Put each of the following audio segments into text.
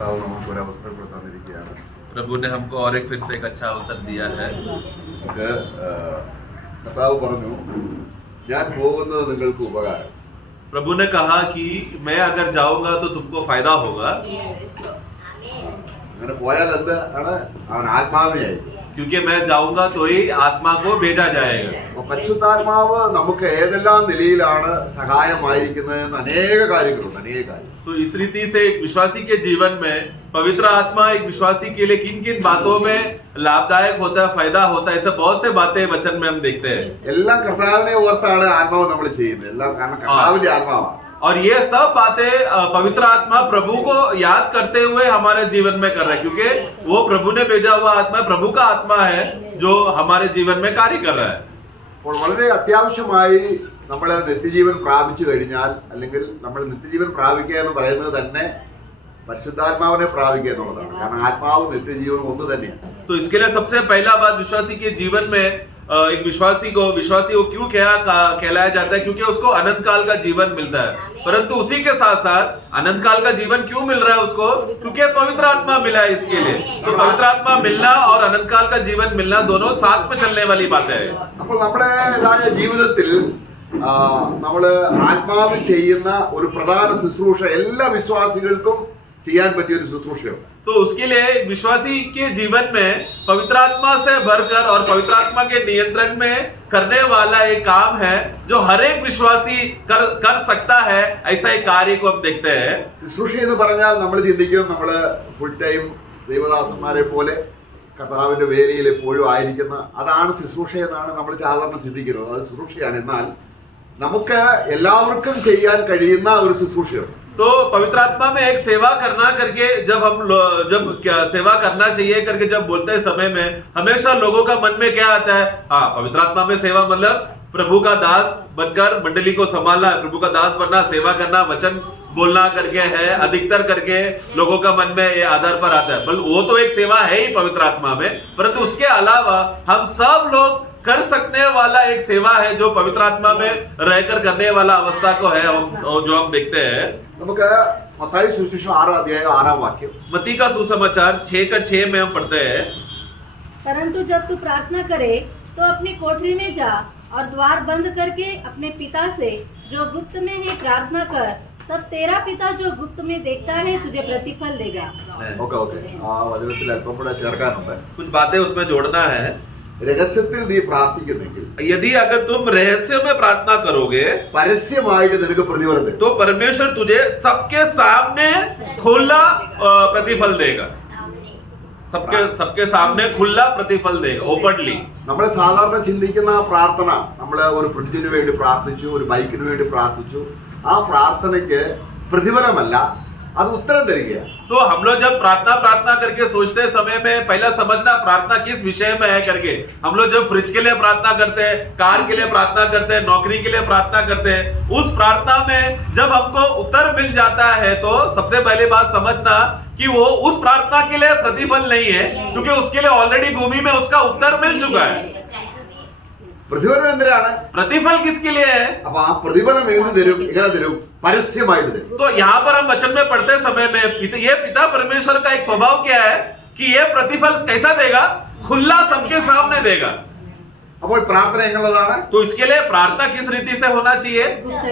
प्रभु ने हमको और एक फिर से एक अच्छा अवसर दिया है। प्रभु ने कहा कि मैं अगर जाऊंगा तो तुमको फायदा होगा। क्योंकि मैं जाऊंगा तो ही आत्मा को भेजा जाएगा। പരിശുദ്ധാത്മാവ് നമുക്ക് ഏതെല്ലാം നിലയിലാണ് സഹായമായിരിക്കുന്നതെന്ന് അനേക കാര്യങ്ങളുണ്ട്। तो इस रीति से एक विश्वासी के जीवन में पवित्र आत्मा एक विश्वासी के लिए किन किन बातों में लाभदायक होता है, फायदा होता है, ऐसे बहुत से बातें वचन में हम देखते हैं। എല്ലാം കർത്താവിനെ ഓർത്താണ് ആത്മാവ് നമ്മൾ ചെയ്യുന്നത്। എല്ലാം കാരണം കർത്താവിന്റെ ആത്മാവാണ്। और ये सब बातें पवित्र आत्मा प्रभु को याद करते हुए हमारे जीवन में कर रहा है, क्योंकि वो प्रभु ने भेजा हुआ आत्मा प्रभु का आत्मा है जो हमारे जीवन में कार्य कर रहा है। അപ്പോൾ വളരെ അത്യാവശ്യമായി നമ്മൾ നിത്യജീവൻ പ്രാപിച്ചു കഴിഞ്ഞാൽ അല്ലെങ്കിൽ നമ്മൾ നിത്യജീവൻ പ്രാപിക്കുക എന്ന് പറയുന്നത് തന്നെ പരിശുദ്ധാത്മാവിനെ പ്രാപിക്കുക എന്നുള്ളതാണ്। കാരണം ആത്മാവും നിത്യജീവനും ഒന്ന് തന്നെയാണ്। तो इसके लिए सबसे पहला बात विश्वासी के जीवन में एक विश्वासी को क्यों कहलाया जाता है? क्योंकि उसको अनंत काल का जीवन मिलता है। परंतु उसी के साथ साथ अनंत काल का जीवन क्यों मिल रहा है उसको? क्योंकि पवित्र आत्मा मिला है इसके लिए। तो पवित्र आत्मा मिलना और अनंत काल का जीवन मिलना दोनों साथ में चलने वाली बातें है। അപ്പോൾ നമ്മുടെ ജീവിതത്തിൽ നമ്മൾ ആത്മാവിൽ ചെയ്യുന്ന ഒരു പ്രധാന ശുശ്രൂഷ എല്ലാ വിശ്വാസികൾക്കും ചെയ്യാൻ പറ്റിയ ഒരു ശുശ്രൂഷയാണ്। तो उसके लिए विश्वासी के जीवन में पवित्र आत्मा से भरकर और पवित्र आत्मा के नियंत्रण में करने वाला एक काम है जो हर एक विश्वासी कर सकता है। ऐसा एक कार्य को हम देखते हैं। ശുശ്രൂഷ എന്ന് പറഞ്ഞാൽ നമ്മൾ ചിന്തിക്കും നമ്മൾ ഫുൾ ടൈം ദൈവദാസന്മാരെ പോലെ കർത്താവിന്റെ വേലയിൽ എപ്പോഴും ആയിരിക്കുന്ന അതാണ് ശുശ്രൂഷ എന്നാണ് നമ്മൾ സാധാരണ ചിന്തിക്കുന്നത്। അത് ശുശ്രൂഷയാണ്, എന്നാൽ നമുക്ക് എല്ലാവർക്കും ചെയ്യാൻ കഴിയുന്ന ഒരു ശുശ്രൂഷയാണ്। तो पवित्र आत्मा में एक सेवा करना करके जब सेवा करना चाहिए करके जब बोलते हैं समय में हमेशा लोगों का मन में क्या आता है? हाँ, पवित्र आत्मा में सेवा मतलब प्रभु का दास बनकर मंडली को संभालना, प्रभु का दास बनना, सेवा करना, वचन बोलना करके है। अधिकतर करके लोगों का मन में ये आधार पर आता है। बल वो तो एक सेवा है ही पवित्र आत्मा में, परंतु उसके अलावा हम सब लोग कर सकने वाला एक सेवा है जो पवित्र आत्मा में रहकर करने वाला अवस्था को है जो हम देखते हैं। നമുക്ക് മത്തായി സുവിശേഷം 6 अध्याय 6 वाक्य, मत्ती का सुसमाचार 6:6 में हम पढ़ते हैं। परंतु जब तू प्रार्थना करे तो अपनी कोठरी में जा और द्वार बंद करके अपने पिता से जो गुप्त में है प्रार्थना कर, तब तेरा पिता जो गुप्त में देखता है तुझे प्रतिफल देगा। ഓക്കേ ആ വചനത്തിൽ അല്പം കൂടെ ചേർക്കാനുണ്ട്। कुछ बातें उसमें जोड़ना है। രഹസ്യത്തിൽ നീ പ്രാർത്ഥിക്കുന്നെങ്കിൽ, यदि अगर तुम रहस्य में प्रार्थना करोगे, പരസ്യമായിട്ട് നിനക്ക് പ്രതിഫലം തരും। तो परमेश्वर तुझे सबके सामने खुला प्रतिफल देगा। सबके सामने खुला प्रतिफल देगा, ओपनली। നമ്മൾ സാധാരണ ചിന്തിക്കുന്ന പ്രാർത്ഥന, നമ്മൾ ഒരു ഫ്രിഡ്ജിന് വേണ്ടി പ്രാർത്ഥിച്ചു, ഒരു ബൈക്കിന് വേണ്ടി പ്രാർത്ഥിച്ചു, ആ പ്രാർത്ഥനയ്ക്ക് പ്രതിഫലമല്ല, അത് ഉത്തരം തരികയാണ്। तो हम लोग जब प्रार्थना करके सोचते समय में पहला समझना प्रार्थना किस विषय में है करके। हम लोग जब फ्रिज के लिए प्रार्थना करते हैं, कार के लिए प्रार्थना करते हैं, नौकरी के लिए प्रार्थना करते हैं, उस प्रार्थना में जब हमको उत्तर मिल जाता है तो सबसे पहली बात समझना कि वो उस प्रार्थना के लिए प्रतिफल नहीं है, क्योंकि उसके लिए ऑलरेडी भूमि में उसका उत्तर मिल चुका है। പ്രതിഫലം എന്തിനാണ്? प्रतिफल किसके लिए है? അപ്പൊ ആ പ്രതിഫലം എങ്ങനെ തരും? എങ്ങനെ തരും? പരസ്യമായിട്ട് തരും। तो यहाँ पर हम वचन में पढ़ते समय में ये पिता परमेश्वर का एक स्वभाव क्या है कि ये प्रतिफल कैसा देगा? खुला सबके सामने देगा। അപ്പോൾ പ്രാർത്ഥന എങ്ങനെയുള്ളതാണ്? तो इसके लिए प्रार्थना किस रीति से होना चाहिए?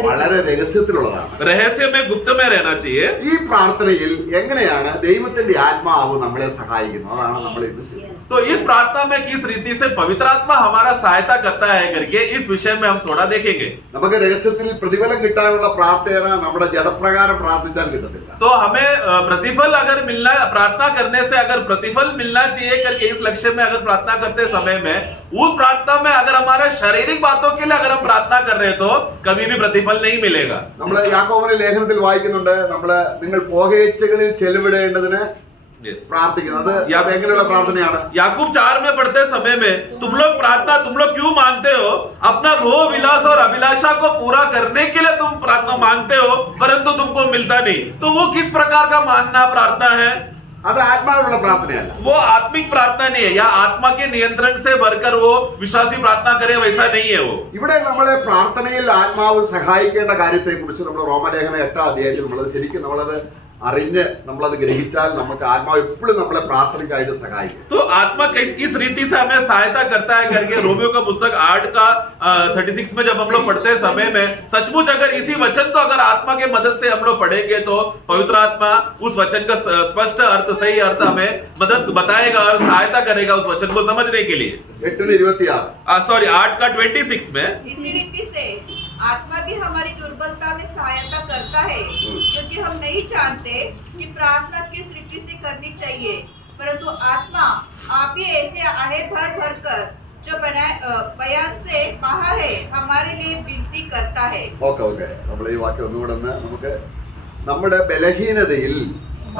വളരെ രഹസ്യത്തിലുള്ളതാണ്। रहस्य में, गुप्त में रहना चाहिए। ഈ പ്രാർത്ഥനയിൽ എങ്ങനെയാണ് ദൈവത്തിന്റെ ആത്മാവ് നമ്മളെ സഹായിക്കുന്നത്? അതാണ് നമ്മൾ ഇന്ന് ചെയ്യുന്നത്। तो इस प्रार्थना में किस रीति से पवित्र आत्मा हमारा सहायता करता है करके इस विषय में हम थोड़ा देखेंगे। നമുക്ക് രഹസ്യത്തിൽ പ്രതിഫലം കിട്ടാനുള്ള പ്രാർത്ഥന നമ്മുടെ ജഡപ്രകാരം പ്രാർത്ഥിച്ചാൽ കിട്ടത്തില്ല। तो हमें प्रतिफल अगर मिलना, प्रार्थना करने से अगर प्रतिफल मिलना चाहिए करके इस लक्ष्य में अगर प्रार्थना करते समय में उस प्रार्थना में अगर हमारे शारीरिक बातों के लिए अगर हम प्रार्थना कर रहे हैं तो कभी भी प्रतिफल नहीं मिलेगा। നമ്മൾ യാക്കോബിന്റെ ലേഖനത്തിൽ വായിക്കുന്നുണ്ട്, നിങ്ങൾ പോകേച്ഛകളിൽ ചെലവിടേണ്ടതിന് പ്രാർത്ഥിക്കുന്നത്। അത് എങ്ങനെയുള്ള പ്രാർത്ഥനയാണ്? याकूब 4 में पढ़ते समय में तुम लोग प्रार्थना तुम लोग क्यों मांगते हो? अपना भोग विलास और अभिलाषा को पूरा करने के लिए तुम प्रार्थना मांगते हो, परंतु तुमको मिलता नहीं। तो वो किस प्रकार का मांगना प्रार्थना है? അത് ആത്മാവിലുള്ള പ്രാർത്ഥനയല്ല। वो आत्मिक प्रार्थना नहीं है, या आत्मा के नियंत्रण से भरकर वो विश्वासी प्रार्थना करे वैसा नहीं है वो। ഇവിടെ നമ്മളെ പ്രാർത്ഥനയിൽ ആത്മാവ് സഹായിക്കേണ്ട കാര്യത്തെ കുറിച്ച് നമ്മൾ റോമലേഖനം 8 അധ്യായത്തിൽ നമ്മൾ ശരിക്കും നമ്മളത് അറിഞ്ഞ് നമ്മളത് ഗ്രഹിച്ചാൽ നമുക്ക് ആത്മാവ് എപ്പോഴും നമ്മളെ പ്രാർത്ഥനയ്ക്കായിട്ട് സഹായിക്കും. तो आत्मा किस रीति से हमें सहायता करता है करके रोमियो का पुस्तक 8 का 36 में जब हम लोग पढ़ते हैं समय में सचमुच अगर इसी वचन को अगर आत्मा के मदद से हम लोग पढ़ेंगे तो पवित्र आत्मा उस वचन का स्पष्ट अर्थ, सही अर्थ हमें मदद बताएगा और सहायता करेगा उस वचन को समझने के लिए. 8:26 सॉरी 8 का 26 में इसी रीति से आत्मा भी हमारी दुर्बलता में सहायता करता है, क्योंकि हम नहीं जानते कि प्रार्थना किस रीति से करनी चाहिए, परंतु आत्मा आप ही ऐसे आहे भर भर कर जो बयान से बाहर है हमारे लिए विनती करता है. ഓക്കെ നമ്മൾ ഈ വാക്യം ഒന്നുകൂടെ നമുക്ക് നമ്മുടെ ബലഹീനതയിൽ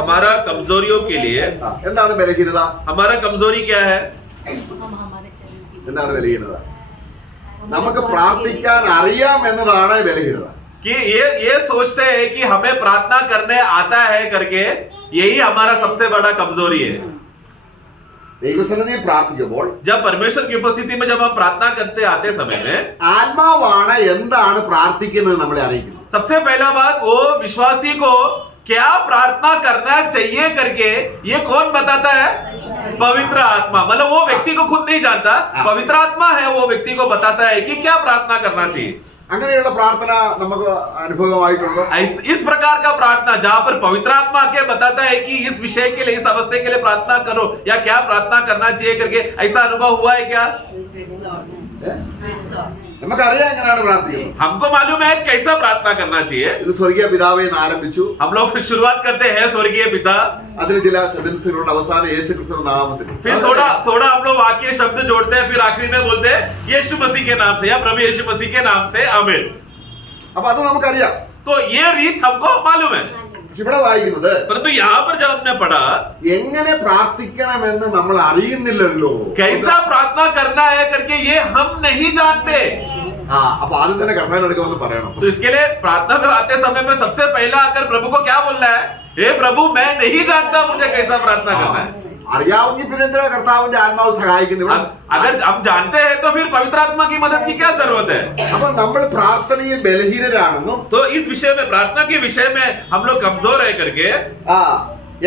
हमारा कमजोरियों के लिए എന്താണ് ബലഹീനത? हमारा कमजोरी क्या है? എന്താണ് ബലഹീനത? നമുക്ക് പ്രാർത്ഥിക്കാൻ അറിയാം എന്നതാണ് ബലഹീനത. कि ये सोचते हैं कि हमें प्रार्थना करने आता है करके यही हमारा सबसे बड़ा कमजोरी है. ദൈവസന്നിധിയിൽ പ്രാർത്ഥിക്കുമ്പോൾ जब परमेश्वर की उपस्थिति में जब हम प्रार्थना करते आते समय में ആത്മാവാണ് എന്താണ് പ്രാർത്ഥിക്കുന്നത് നമ്മളെ അറിയിക്കുന്നത്. सबसे पहला बात वो विश्वासी को क्या प्रार्थना करना चाहिए करके ये कौन बताता है? पवित्र आत्मा. मतलब वो व्यक्ति को खुद नहीं जानता, पवित्र आत्मा है वो व्यक्ति को बताता है कि क्या प्रार्थना करना चाहिए. അങ്ങനെയുള്ള പ്രാർത്ഥന നമുക്ക് അനുഭവമായിട്ടുണ്ടോ? इस प्रकार का प्रार्थना जहाँ पर पवित्र आत्मा के बताता है कि इस विषय के लिए, इस अवस्थे के लिए प्रार्थना करो या क्या प्रार्थना करना चाहिए करके ऐसा अनुभव हुआ है क्या? നമുക്കറിയാം എങ്ങനെയാണ് പ്രാർത്ഥിക്കുന്നത്. हमको मालूम है कैसा प्रार्थना करना चाहिए. ഇത് സ്വർഗീയ പിതാവേ എന്ന് ആരംഭിച്ചു. हम लोग शुरुआत करते हैं स्वर्गीय पिता, അതിന് ചില സെന്റൻസുകളുടെ അവസാനം യേശു ക്രിസ്തുവിന്റെ നാമത്തിൽ. फिर थोड़ा हम लोग वाक्य शब्द जोड़ते हैं, फिर आखिरी में बोलते हैं यीशु मसीह के नाम से या प्रभु यीशु मसीह के नाम से आमीन. അപ്പൊ അത് നമുക്കറിയാം. तो ये रीत हमको मालूम है. പക്ഷെ ഇവിടെ വായിക്കുന്നത് परंतु यहाँ पर जब हमने पढ़ा എങ്ങനെ പ്രാർത്ഥിക്കണമെന്ന് നമ്മൾ അറിയുന്നില്ലല്ലോ. कैसा प्रार्थना करना है करके ये हम नहीं जानते. അപ്പൊ ആദ്യം തന്നെ കർത്താവിനടുക്കൽ പറയണം. तो इसके लिए प्रार्थना में आते समय में सबसे पहला आकर प्रभु को क्या बोलना है? हे प्रभु मैं नहीं जानता मुझे कैसा प्रार्थना करना है. അറിയാവുന്ന പിന്നെ എന്തിനാ കർത്താവിന്റെ ആത്മാവ് സഹായിക്കുന്നു? अगर हम जानते हैं तो फिर पवित्र आत्मा की मदद की क्या जरूरत है? അപ്പൊ നമ്മൾ പ്രാർത്ഥനയിൽ ബലഹീനരാണെന്നും तो इस विषय में, प्रार्थना के विषय में हम लोग कमजोर है करके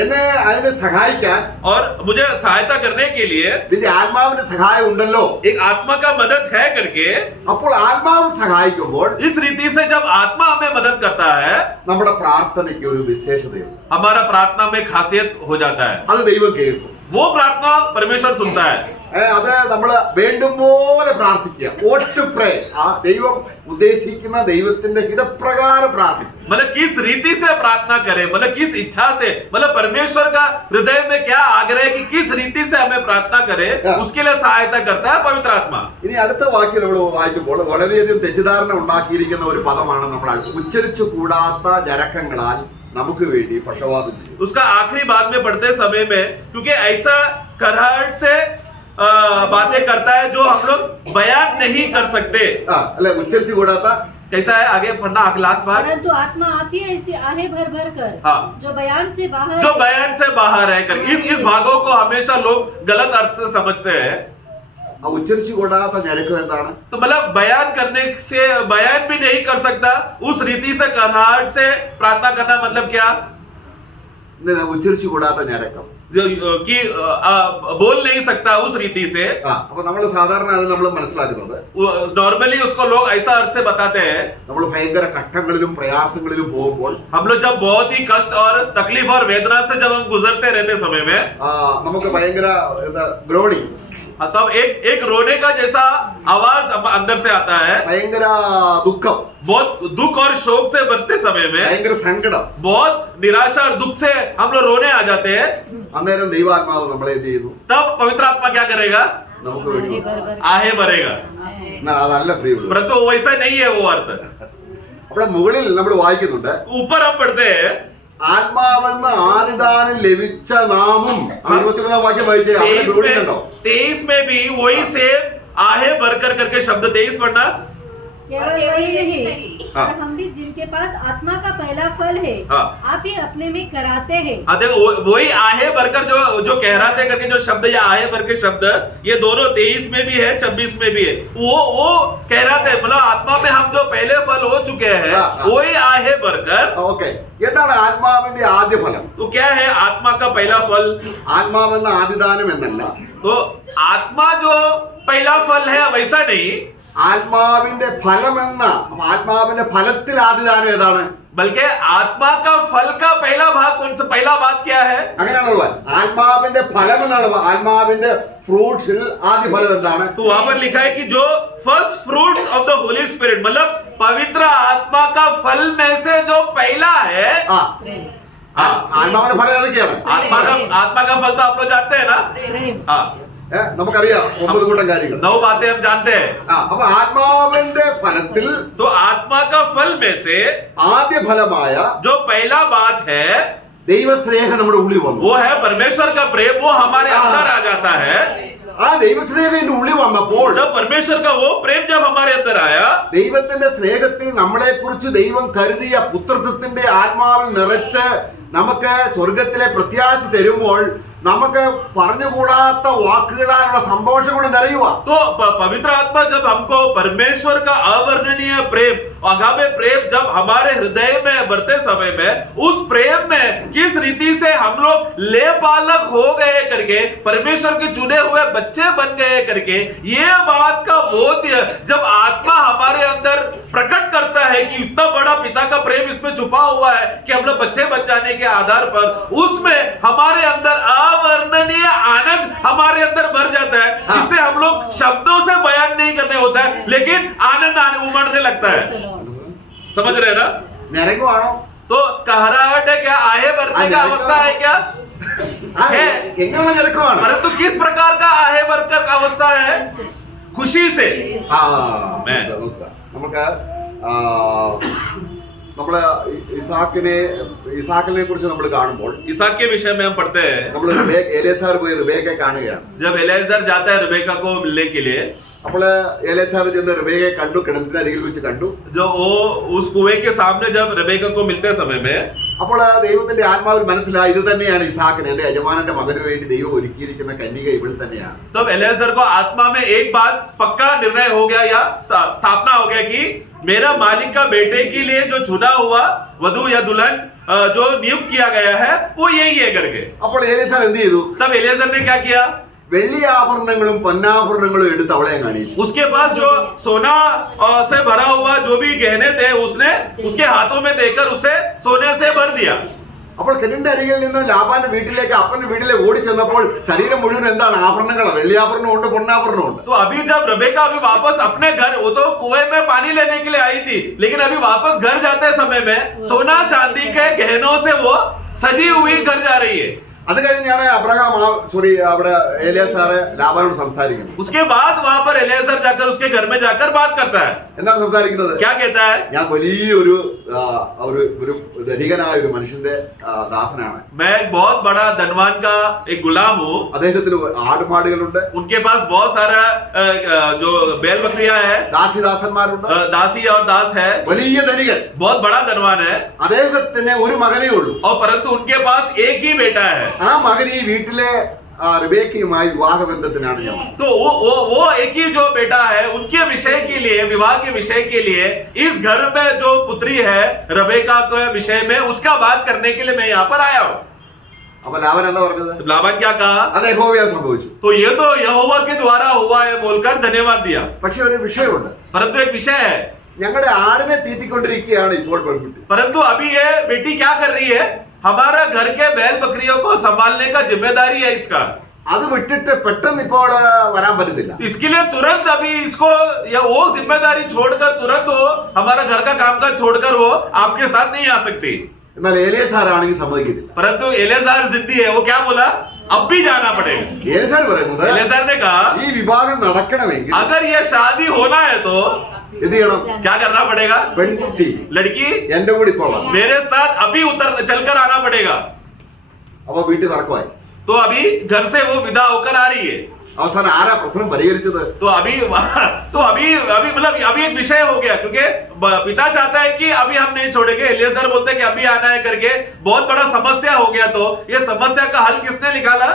എന്നെ അതിനെ സഹായിക്കാൻ और मुझे सहायता करने के लिए ഇതിന്റെ ആത്മാവിന്റെ സഹായം ഉണ്ടല്ലോ. एक आत्मा का मदद है करके അപ്പോൾ ആത്മാവ് സഹായിക്കുമ്പോൾ इस रीति से जब आत्मा हमें मदद करता है നമ്മുടെ പ്രാർത്ഥനയ്ക്ക് ഒരു വിശേഷതയുണ്ട്. हमारा प्रार्थना में खासियत हो जाता है. അത് ദൈവം കേൾക്കും. वो प्रार्थना परमेश्वर सुनता है. അത് നമ്മൾ വേണ്ടും പോലെ പ്രാർത്ഥിക്കുക. What to pray. ആ ദൈവം ഉദ്ദേശിക്കുന്ന ദൈവത്തിന്റെ ഹിതപ്രകാരം പ്രാർത്ഥിക്കുക. मतलब किस रीति से प्रार्थना करें, मतलब किस इच्छा से, मतलब परमेश्वर का हृदय में क्या आग्रह है कि किस रीति से हमें प्रार्थना करें, उसके लिए सहायता करता है पवित्र आत्मा. ഇനി അടുത്ത വാക്യം നമ്മൾ വായിക്കുമ്പോൾ വളരെയധികം തെറ്റിദ്ധാരണ ഉണ്ടാക്കിയിരിക്കുന്ന ഒരു പദമാണ് നമ്മൾ ഉച്ചരിച്ചു കൂടാത്ത ജരക്കങ്ങളാൽ നമുക്ക് വേണ്ടി പക്ഷവാദം ചെയ്യും. उसका आखिरी भाग में पढ़ते समय में क्योंकि ऐसा कराहट से बातें करता है जो हम लोग बयान नहीं कर सकते. അല്ലെ ഉച്ചരിച്ചു കൂടാത്ത कैसा है? आगे पढ़ना लास्ट भाग. परंतु आत्मा आप ही ऐसे आहे भर भर कर हाँ. जो बयान से बाहर जो बयान से बाहर है कर इस भागों को हमेशा लोग गलत अर्थ से समझते हैं. ആ ഉച്ചരിച്ചു കൂടാത്ത ഞരക്കം എന്താണ്? तो मतलब बयान करने से बयान भी नहीं कर सकता, उस रीति से कराहट से प्रार्थना करना मतलब क्या? ഉച്ചരിച്ചു കൂടാത്ത ഞരക്കം कि बोल नहीं सकता उस रीति से. അപ്പൊ നമ്മൾ സാധാരണ അത് നമ്മൾ മനസ്സിലാക്കുന്നത് नॉर्मली उसको लोग ऐसा अर्थ से बताते हैं. നമ്മൾ ഭയങ്കര ഘട്ടങ്ങളിലും പ്രയാസങ്ങളിലും പോകുമ്പോൾ हम लोग जब बहुत ही कष्ट और तकलीफ और वेदना से जब हम गुजरते रहते समय में നമുക്ക് ഭയങ്കര ഗ്രോണിങ് तब एक रोने का जैसा आवाज अंदर से आता है. ഭയങ്കര ദുഃഖം, बहुत दुख और शोक से भरते समय में, ഭയങ്കര സങ്കടം, बहुत निराशा और दुख से हम लोग रोने आ जाते हैं. അന്നേരം ദൈവാത്മാവ് നമ്മളെ എന്ത് ചെയ്യുന്നു? तब पवित्र आत्मा क्या करेगा? നമുക്ക് വേണ്ടി आहे भरेगा. അതല്ല പ്രിയമുള്ളവർ. परंतु वैसा नहीं है वो अर्थ. അവിടെ മുകളിൽ നമ്മൾ വായിക്കുന്നുണ്ട് ऊपर हम पढ़ते हैं ആത്മാവെന്ന് ആദിദാനം ലഭിച്ച നാമം. 23 വാക്യം വായിച്ചേ. അവിടെ ഗ്ലോറി ഉണ്ടോ? 23 में भी वही सेम आहे भरकर करके शब्द 23 पढ़ना. केवल केवल वही यही नहीं, हाँ। पर हम भी जिनके पास आत्मा का पहला फल है, हाँ। आप ही अपने में कराते हैं। हाँ देखो वही आहे भरकर जो कह रहा था करके जो शब्द या आहे भर के शब्द ये दोनों 23 में भी है 26 में भी है। वो कह रहा था मतलब आत्मा में हम जो पहले फल हो चुके हैं हाँ, हाँ। वही आहे भरकर। ഓക്കെ, എന്താണ് ആത്മാവിന്റെ ആദ്യ ഫലം? तो क्या है आत्मा का पहला फल? ആത്മാവെന്ന ആദിദാനം എന്നല്ല, तो आत्मा जो पहला फल है वैसा नहीं, ആത്മാവിന്റെ ഫലമെന്ന, ആത്മാവിന്റെ ഫലത്തിൽ ആദിദാനം ഏതാണ്? बल्कि आत्मा का फल का पहला भाग कौन सा? पहला बात क्या है? അങ്ങനെയാണല്ലോ, ആത്മാവിന്റെ ഫലം എന്നാണ്, ആത്മാവിന്റെ ഫ്രൂട്ട്സിൽ ആദ്യ ഫലം എന്താണ്? तो वहां पर लिखा है कि जो first fruits of the Holi spirit मतलब पवित्र आत्मा का फल में से जो पहला है। ആ, हाँ, ആത്മാവിന്റെ ഫലം ഏതൊക്കെയാണ്? आत्मा का फल तो आप लोग जानते हैं ना? प्रेम, हाँ, നമുക്കറിയാം 9 കൂട്ടം കാര്യങ്ങൾ. 9 बातें हम जानते हैं। അപ്പൊ ആത്മാവിന്റെ ഫലത്തിൽ तो आत्मा का फल में से ആദ്യ ഫലമായ जो पहला बात है ദൈവസ്നേഹം നമ്മുടെ ഉള്ളിൽ വന്നു. वो है परमेश्वर का प्रेम, वो हमारे अंदर आ जाता है। ആ ദൈവസ്നേഹം എന്റെ ഉള്ളിൽ വന്നപ്പോൾ, जब परमेश्वर का वो प्रेम जब हमारे अंदर आया, ദൈവത്തിന്റെ സ്നേഹത്തിൽ നമ്മളെ കുറിച്ച് ദൈവം കരുതിയ പുത്രത്വത്തിന്റെ ആത്മാവിൽ നിറച്ച് നമുക്ക് സ്വർഗത്തിലെ പ്രത്യാശ തരുമ്പോൾ നമുക്ക് പറഞ്ഞുകൂടാത്ത വാക്കുകളാലുള്ള സന്തോഷം കൊണ്ട് നിറയുക. तो पवित्र आत्मा जब हमको परमेश्वर का अवर्णनीय प्रेम, अगाधे प्रेम जब हमारे हृदय में बढ़ते समय में उस प्रेम में किस रीति से हम लोग ले पालक हो गए करके परमेश्वर के चुने हुए बच्चे बन गए करके ये बात का बोध जब आत्मा हमारे अंदर प्रकट करता है कि इतना बड़ा पिता का प्रेम इसमें छुपा हुआ है कि हम लोग बच्चे बन जाने के आधार पर उसमें हमारे अंदर अवर्णनीय आनंद हमारे अंदर भर जाता है, जिससे हम लोग शब्दों से बयान नहीं करने होता है लेकिन आनंद उमड़ने लगता है। समझ रहे हैं ना? നിരങ്ങുവാണോ? तो कहराहट है क्या? आहे भरने का अवस्था है क्या? ആ, है। എങ്ങനെയുള്ള നിരക്കുവാണ്? परंतु किस प्रकार का आहे भरकर अवस्था है? खुशी से। ആ, मैं। നോക്കുക. നമുക്ക് നമ്മള് ഇസാക്കിനെ കുറിച്ച് നമ്മൾ കാണുമ്പോൾ इसहाक के विषय में हम पढ़ते हैं, നമ്മൾ എലേസാർ പോയി റിബേക്കയെ കാണുകയാണ്. जब एलेazar जाता है रिबेका को मिलने के लिए, അപ്പോൾ എലേസാർ ചെന്ന് റിബേക്കയെ കണ്ടു, കിണറ്റിന്റെ അരികിൽ വെച്ച് കണ്ടു. जो वो उस कुएं के सामने जब रिबेका को मिलते समय में, അപ്പോൾ ദൈവത്തിന്റെ ആത്മാവിൽ മനസ്സിലായി ഇത് തന്നെയാണ് ഇസാക്കിന്, എന്റെ യജമാനന്റെ മകന് വേണ്ടി ദൈവം ഒരുക്കിയിരിക്കുന്ന കന്യക ഇവൾ തന്നെയാണ്. तब एलेazar को आत्मा में एक बात पक्का निर्णय हो गया या स्थापना हो गया कि मेरा मालिक का बेटे के लिए जो चुना हुआ वधु या दुल्हन जो नियुक्त किया गया है वो यही है करके। അപ്പോൾ എലേസാർ എന്ത് ചെയ്തു? तब एलेazar ने क्या किया? വെള്ളി ആഭരണങ്ങളും പൊന്നാഭരണങ്ങളും എടുത്ത് അവളെ കാണിച്ചു. उसके पास जो सोना से भरा हुआ जो भी गहने थे उसने उसके हाथों में देकर उसे सोने से भर दिया। അപ്പോൾ കിണറ്റിന്റെ അരികിൽ നിന്ന് ലാബാന്റെ വീട്ടിലേക്ക്, അപ്പന്റെ വീട്ടിലേക്ക് ഓടി ചെന്നപ്പോൾ ശരീരം മുഴുവൻ എന്താണ്? ആഭരണങ്ങളാണ്. വെള്ളിയാഭരണം ഉണ്ട്, പൊന്നാഭരണം ഉണ്ട്. तो अभी जब रेबेका अभी वापस अपने घर, वो तो कुएं में पानी लेने के लिए आई थी, लेकिन अभी वापस घर जाते समय में सोना चांदी के गहनों से वो सजी हुई घर जा रही है। അത് കഴിഞ്ഞാണ് അവിടെ എലിയാസാറ് ലാബാനോട് സംസാരിക്കുന്നത്. उसके बाद वहां पर एलेazar जाकर उसके घर में जाकर बात करता है। എന്താണ് സംസാരിക്കുന്നത്? क्या कहता है? ഞാൻ വലിയൊരു ധനികനായ ഒരു മനുഷ്യന്റെ ദാസനാണ്. मैं एक बहुत बड़ा धनवान का एक गुलाम हूँ। അദ്ദേഹത്തിന് ആടുമാടുകളുണ്ട്, उनके पास बहुत सारा जो बैल बकरियां है, ദാസിദാസന്മാരുണ്ട്, दासी और दास है, വലിയ ധനികൻ. बहुत बड़ा धनवान है। അദ്ദേഹത്തിന് ഒരു മകനേ ഉള്ളൂ. और परंतु उनके पास एक ही बेटा है। ആ മകൻ ഈ വീട്ടിലെ റിബേക്കയുമായി വിവാഹബന്ധത്തിനാണ് ഞാൻ. तो वो एक ही जो बेटा है उनके विषय के लिए, विवाह के विषय के लिए इस घर में जो पुत्री है रेबेका के विषय में उसका बात करने के लिए मैं यहाँ पर आया हूँ। അപ്പൊ ലാബാൻ എന്താ പറഞ്ഞത്? लाबान क्या कहा? അത് യഹോവയാൽ സംഭവിച്ചു. तो ये तो यहोवा के द्वारा हुआ है बोलकर धन्यवाद दिया। പക്ഷെ ഒരു വിഷയമുണ്ട്. परंतु एक विषय है, ഞങ്ങളുടെ ആടിനെ തീറ്റിക്കൊണ്ടിരിക്കുകയാണ് ഇപ്പോൾ പെൺകുട്ടി. परंतु अभी ये बेटी क्या कर रही है? हमारा घर के बैल बकरियों को संभालने का जिम्मेदारी है इसका। അത് വിട്ടിട്ട് പെട്ടെന്ന് ഇപ്പോൾ വരാൻ പറ്റത്തില്ല. इसके लिए तुरंत अभी इसको या वो जिम्मेदारी छोड़कर तुरंत वो हमारा घर का कामकाज छोड़कर वो आपके साथ नहीं आ सकती। എന്നാൽ എലിയാസാർ ആണെങ്കിൽ സമ്മതിക്കുന്നില്ല. परंतु एलेazar जिद्दी है, वो क्या बोला? अब भी जाना पड़ेगा। എലിയാസാർ പറയുന്നത് एलेazar ने कहा ഈ വിവാഹം നടക്കണമെങ്കിൽ अगर ये शादी होना है तो എന്ത് ചെയ്യണം? क्या करना पड़ेगा? പെൺകുട്ടി लड़की എന്റെ കൂടി പോവാം. मेरे साथ अभी चलकर आना पड़ेगा। അപ്പൊ വീട്ടിൽ തർക്കമായി. तो अभी घर से वो विदा होकर आ रही है। അവസാനം ആരാ പ്രശ്നം പരിഹരിച്ചത്? तो अभी मतलब अभी एक विषय हो गया, क्योंकि पिता चाहता है कि अभी हम नहीं छोड़ेंगे, एलिएजर बोलते हैं कि अभी आना है करके, बहुत बड़ा समस्या हो गया। तो ये समस्या का हल किसने निकाला?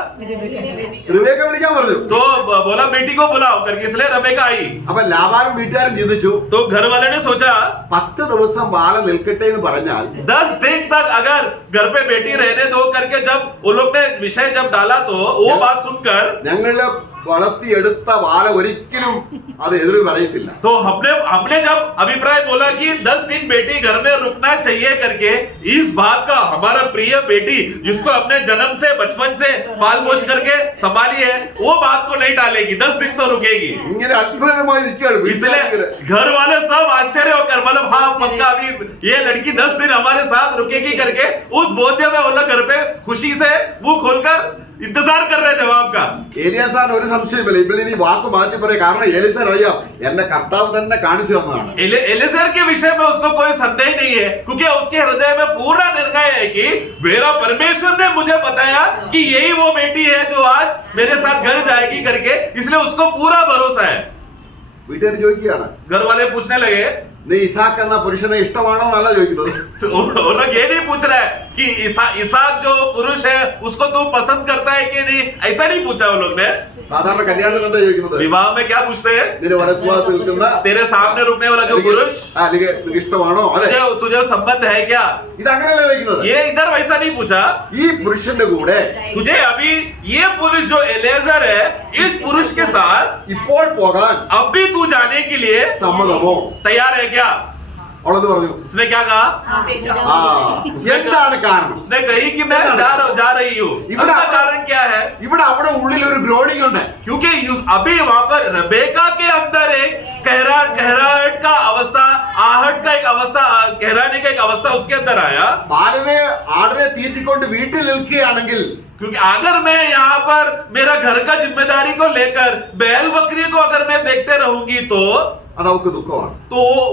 റിബേക്ക വിളിക്കാൻ പറഞ്ഞു. तो बोला बेटी को बुलाओ करके, इसलिए रबेका आई। അപ്പൊ ലാബാനും വീട്ടുകാരും ചിന്തിച്ചു, तो घर वाले ने सोचा 10 ദിവസം ബാല നിൽക്കട്ടെ എന്ന് പറഞ്ഞാൽ 10 दिन तक अगर घर पे बेटी रहने दो करके जब वो लोग ने विषय जब डाला, तो वो बात सुनकर ഞങ്ങള് വളർത്തിയെടുത്ത ബാല ഒരിക്കലും അത് എതിര് പറയത്തില്ല. तो हमने जब अभिप्राय बोला कि 10 दिन बेटी घर में रुकना चाहिए करके, इस बात का हमारा प्रिय बेटी जिसको अपने जन्म से बचपन से पाल पोष करके संभाली है, वो बात को नहीं टालेगी, 10 दिन तो रुकेगी। ഇങ്ങനെ അത്ഭുതമായി നിൽക്കുകയാണ് इसलिए വീട്ടുകാര്. घर वाले सब आश्चर्य होकर, मतलब हाँ पक्का अभी ये लड़की 10 दिन हमारे साथ रुकेगी करके, उस बोध्य में वो लोग घर पे खुशी से मुंह खोलकर इंतजार कर रहे जवाब का। ഏലിയാസാൻ ഒരു സംശയമില്ല, ഇവിടെ ഇനി വാക്ക് മാറ്റി പറയാം. കാരണം ഏലിയാസാൻ അറിയാം എന്റെ കർത്താവ് തന്നെ കാണിച്ചു തന്നതാണ്. एलेजर के विषय में उसको कोई संदेह नहीं है, क्योंकि उसके हृदय में पूरा निर्णय है कि मेरा परमेश्वर ने मुझे बताया कि यही वो बेटी है जो आज मेरे साथ घर जाएगी करके, इसलिए उसको पूरा भरोसा है। വീട്ടുകാർ ചോദിക്കുകയാണ്, घर वाले पूछने लगे, നീ ഇസാക്ക് എന്ന പുരുഷനെ ഇഷ്ടമാണോ എന്നല്ല ചോദിക്കുന്നത്. तो वो लोग ये नहीं पूछ रहा है कि इसाक जो पुरुष है उसको तू पसंद करता है कि नहीं, ऐसा नहीं पूछा वो लोग ने। സാധാരണ കല്യാണത്തിൽ എന്താ ചോദിക്കുന്നത്? विवाह में क्या पूछते हैं? നിന്റെ വലത്തുഭാഗത്ത് നിൽക്കുന്ന तेरे सामने रुकने वाला जो पुरुष, അല്ലെങ്കിൽ നിനക്ക് ഇഷ്ടമാണോ? അതെ, तुझे संबंध है क्या? ഇത് അങ്ങനെയല്ല ചോദിക്കുന്നത്. ये इधर वैसा नहीं पूछा। ഈ പുരുഷന്റെ കൂടെ तुझे अभी ये पुरुष जो एलेजर है, इस पुरुष के साथ ഇപ്പോൾ പോകാൻ अब भी तू जाने के लिए സമ്മതമോ? तैयार है क्या? അവളത് പറഞ്ഞു. उसने क्या कहा? हाँ, बेटा। ആ എന്താണ് കാരണം? उसने कही कि मैं जा रही हूँ। इबड़ा- इसका कारण क्या है? ഇവിടെ അവിടെ ഉള്ളിൽ ഒരു ഗ്രോണിംഗ് ഉണ്ട്. क्योंकि अभी वहां पर रबेका के अंदर एक कहराहट का अवस्था, आहट का एक अवस्था, कहराने का एक अवस्था उसके अंदर आया। ബാലനെ ആടിനെ തീറ്റിക്കൊണ്ട് വീട്ടിൽ നിൽക്കുകയാണെങ്കിൽ क्योंकि अगर मैं यहाँ पर मेरा घर का जिम्मेदारी को लेकर बैल बकरी को अगर मैं देखते रहूंगी, तो അത് അവൾക്ക് ദുഃഖമാണ്.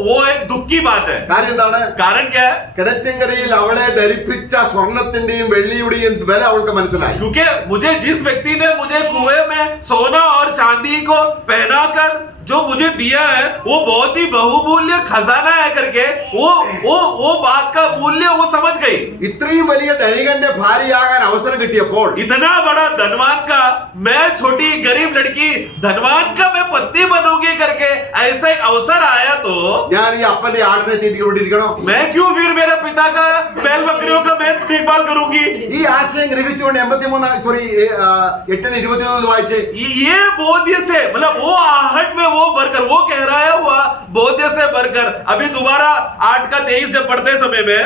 वो एक दुख की बात है। കാര്യം എന്താണ്? कारण क्या है? കിടറ്റങ്കരയിൽ അവളെ ധരിപ്പിച്ച സ്വർണത്തിന്റെയും വെള്ളിയുടെയും വില അവൾക്ക് മനസ്സിലായി. क्योंकि मुझे जिस व्यक्ति ने मुझे कुएं में सोना और चांदी को पहनाकर जो मुझे दिया है, वो बहुत ही बहुमूल्य खजाना है करके, वो बात का मूल्य वो समझ गई। ഇത്രയും വലിയ ധനികന്റെ ഭാര്യയാകാൻ അവസരം കിട്ടിയപ്പോൾ इतना बड़ा धनवान का मैं छोटी गरीब लड़की धनवान का मैं पत्नी बनूंगी करके ऐसा एक अवसर आया, तो ഞാൻ ഈ അപ്പന്റെ ആടിനെ തീറ്റിക്കൊണ്ടിരിക്കണോ? मैं क्यों फिर मेरे पिता का बैल बकरियों का मैं देखभाल करूंगी? ഈ ആശയം ഗ്രഹിച്ചുകൊണ്ട് 8:21 വായിച്ചേ. ये बोध्य से, मतलब वो आहट में वो भरकर, वो कह रहा है हुआ बोध्य से भरकर, अभी दोबारा 8:23 से पढ़ते समय में,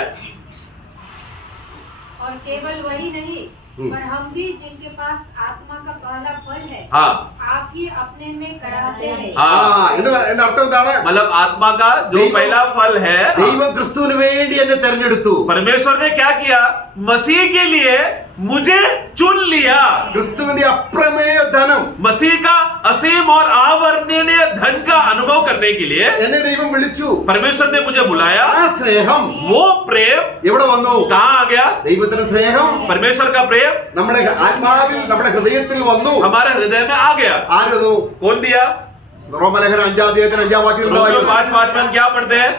और केवल वही नहीं पर हम भी जिनके पास आत्मा का पहला फल है, हाँ आप ही अपने में कराते हैं। എന്റെ അർത്ഥം എന്താണ്? मतलब आत्मा का जो दൈവം- पहला फल है, ദൈവം ക്രിസ്തുവിന് വേണ്ടി എന്നെ തെരഞ്ഞെടുത്തു. परमेश्वर ने क्या किया? मसीह के लिए मुझे चुन लिया। ക്രിസ്തുവിന്റെ അപ്രമേയ ധനം मसीह का असीम और अवर्णनीय धन का अनुभव करने के लिए എന്നെ ദൈവം വിളിച്ചു. परमेश्वर ने मुझे बुलाया। ആ സ്നേഹം वो प्रेम എവിടെ വന്നു? कहाँ आ गया? ദൈവത്തിന്റെ സ്നേഹം परमेश्वर का प्रेम നമ്മുടെ ആത്മാവിൽ നമ്മുടെ ഹൃദയത്തിൽ വന്നു. हमारे हृदय में आ गया। ആരതു? कौन दिया? റോമലേഖനം 5:5 रोमियो 5:5 में हम क्या पढ़ते हैं?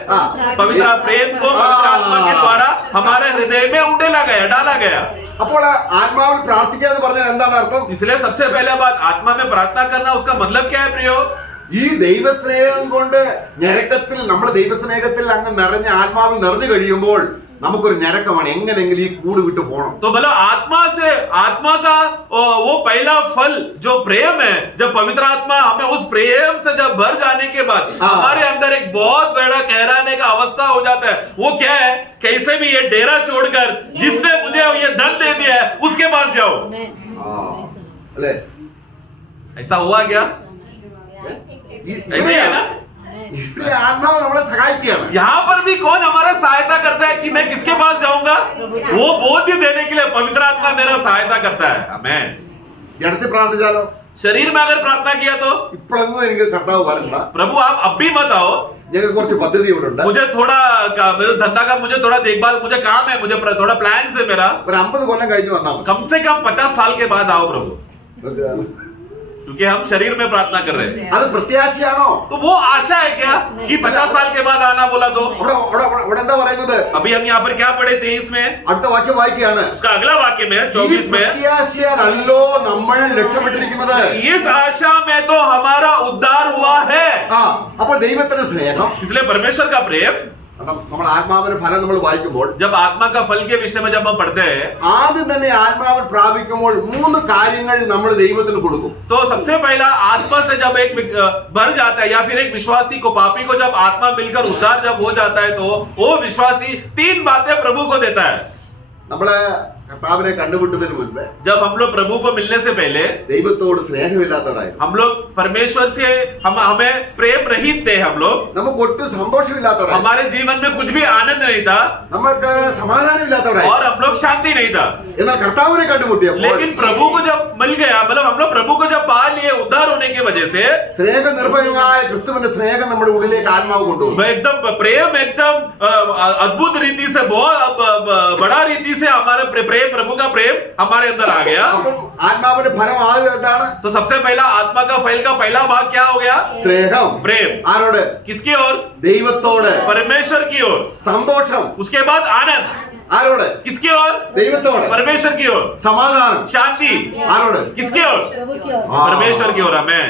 पवित्र प्रेम को पवित्र आत्मा के द्वारा हमारे हृदय में उंडेला गया, डाला गया। അപ്പോൾ ആത്മാവിൽ പ്രാർത്ഥിക്കുക എന്ന് പറഞ്ഞാൽ എന്താണ് അർത്ഥം? इसलिए सबसे पहले बात, आत्मा में प्रार्थना करना, उसका मतलब क्या है प्रियो? ഈ ദൈവസ്നേഹം കൊണ്ട് ഞരക്കത്തിൽ നമ്മുടെ ദൈവസ്നേഹത്തിൽ അങ്ങ് നിറഞ്ഞ ആത്മാവിൽ നിറഞ്ഞു കഴിയുമ്പോൾ നമുക്കൊരു ഞരക്കമാണ് എങ്ങനെയെങ്കിലും ഈ കൂട് വിട്ടു പോകണം. तो मतलब आत्मा का वो पहला फल जो प्रेम है, जब पवित्र आत्मा हमें उस प्रेम से जब भर जाने के बाद हमारे अंदर एक बहुत बड़ा कहराने का अवस्था हो जाता है। वो क्या है? कैसे भी ये डेरा छोड़कर जिसने मुझे ये धन दे दिया है उसके पास जाओ। അല്ലേ? ऐसा हुआ क्या? ऐसे ही है ना? ഈ ആത്മാവ് നമ്മളെ സഹായിക്കുകയാണ്. यहाँ पर भी कौन हमारा सहायता करता है कि मैं किसके पास जाऊंगा? वो बोध्य देने के लिए पवित्र आत्मा मेरा सहायता करता है। आमेन। ജഡത്തിൽ പ്രാർത്ഥിച്ചാലോ? शरीर में अगर प्रार्थना किया तो ഇപ്പോഴൊന്നും എനിക്ക് കർത്താവ് വരണ്ട. प्रभु आप अब भी मत आओ, ഞങ്ങൾക്ക് കുറച്ച് പദ്ധതി ഇവിടെ ഉണ്ട്. मुझे थोड़ा मेरे धंधा का मुझे थोड़ा देखभाल, मुझे काम है, मुझे थोड़ा प्लान है मेरा, ഒരു 50 കൊല്ലം കഴിഞ്ഞ് വന്നാൽ മതി. कम से कम 50 साल के बाद आओ प्रभु। क्योंकि हम शरीर में प्रार्थना कर रहे हैं। അത് പ്രത്യാശയാണോ? तो वो आशा है क्या कि 50 साल के बाद आना बोला तो? അവിടെ എന്താ പറയുന്നത്? अभी हम यहाँ पर क्या पढ़े 23 में? അടുത്ത വാക്യം വായിക്കുകയാണ്. उसका अगला वाक्य में ഈ 24 में, പ്രത്യാശയാണല്ലോ നമ്മൾ രക്ഷപ്പെട്ടിരിക്കുന്നത്. इस आशा में तो हमारा उद्धार हुआ है। അപ്പോൾ ദൈവത്തിന്റെ സ്നേഹം, इसलिए परमेश्वर का प्रेम, നമ്മൾ ആത്മാവിന്റെ ഫലം നമ്മൾ വായിക്കുമ്പോൾ, जब आत्मा का फल के विषय में जब हम पढ़ते हैं, ആദ്യം തന്നെ ആത്മാവിൽ പ്രാപിക്കുമ്പോൾ 3 കാര്യങ്ങൾ നമ്മൾ ദൈവത്തിന് കൊടുക്കും. तो सबसे पहला आत्मा से जब एक भर जाता है या फिर एक विश्वासी को, पापी को जब आत्मा मिलकर उद्धार जब हो जाता है तो वो विश्वासी 3 बातें प्रभु को देता है। നമ്മള് കർത്താവിനെ കണ്ടുമുട്ടുന്നതിന് മുൻപ് जब हम लोग प्रभु को मिलने से पहले ദൈവത്തോട് സ്നേഹമില്ലാത്തവരായിരുന്നു. हम लोग परमेश्वर से हमें प्रेम रहित थे, हम लोग, നമുക്ക് ഒട്ടും സന്തോഷമില്ലാത്തവരായിരുന്നു. हमारे जीवन में कुछ भी आनंद नहीं था നമുക്ക് സമാധാനമില്ലാത്തവരായിരുന്നു. और हम लोग शांति नहीं था। എന്നാൽ കർത്താവിനെ കണ്ടുമുട്ടിയപ്പോൾ लेकिन प्रभु को जब मिल गया, मतलब हम लोग प्रभु को जब पा लिए उद्धार होने की वजह से, സ്നേഹ നിർഭയമായ ക്രിസ്തുവിന്റെ സ്നേഹം നമ്മുടെ ഉള്ളിലേക്ക് ആത്മാവ് കൊണ്ടുപോകും. एकदम प्रेम एकदम अद्भुत रीति से, बहुत बड़ा रीति से हमारे प्रेम, प्रभु का प्रेम हमारे अंदर आ गया। അപ്പം ആത്മാവിന്റെ ഫലം ആദ്യം എന്താണ്? तो सबसे पहला आत्मा का फल का पहला भाग क्या हो गया? സ്നേഹം. प्रेम। ആരോട്? किसकी ओर? ദൈവത്തോട്. परमेश्वर की ओर। സന്തോഷം. उसके बाद आनंद। ആരോട്? किसकी ओर? ദൈവത്തോട്. परमेश्वर की ओर। സമാധാനം. शांति। ആരോട്? किसकी ओर? प्रभु की ओर। परमेश्वर की ओर। हमें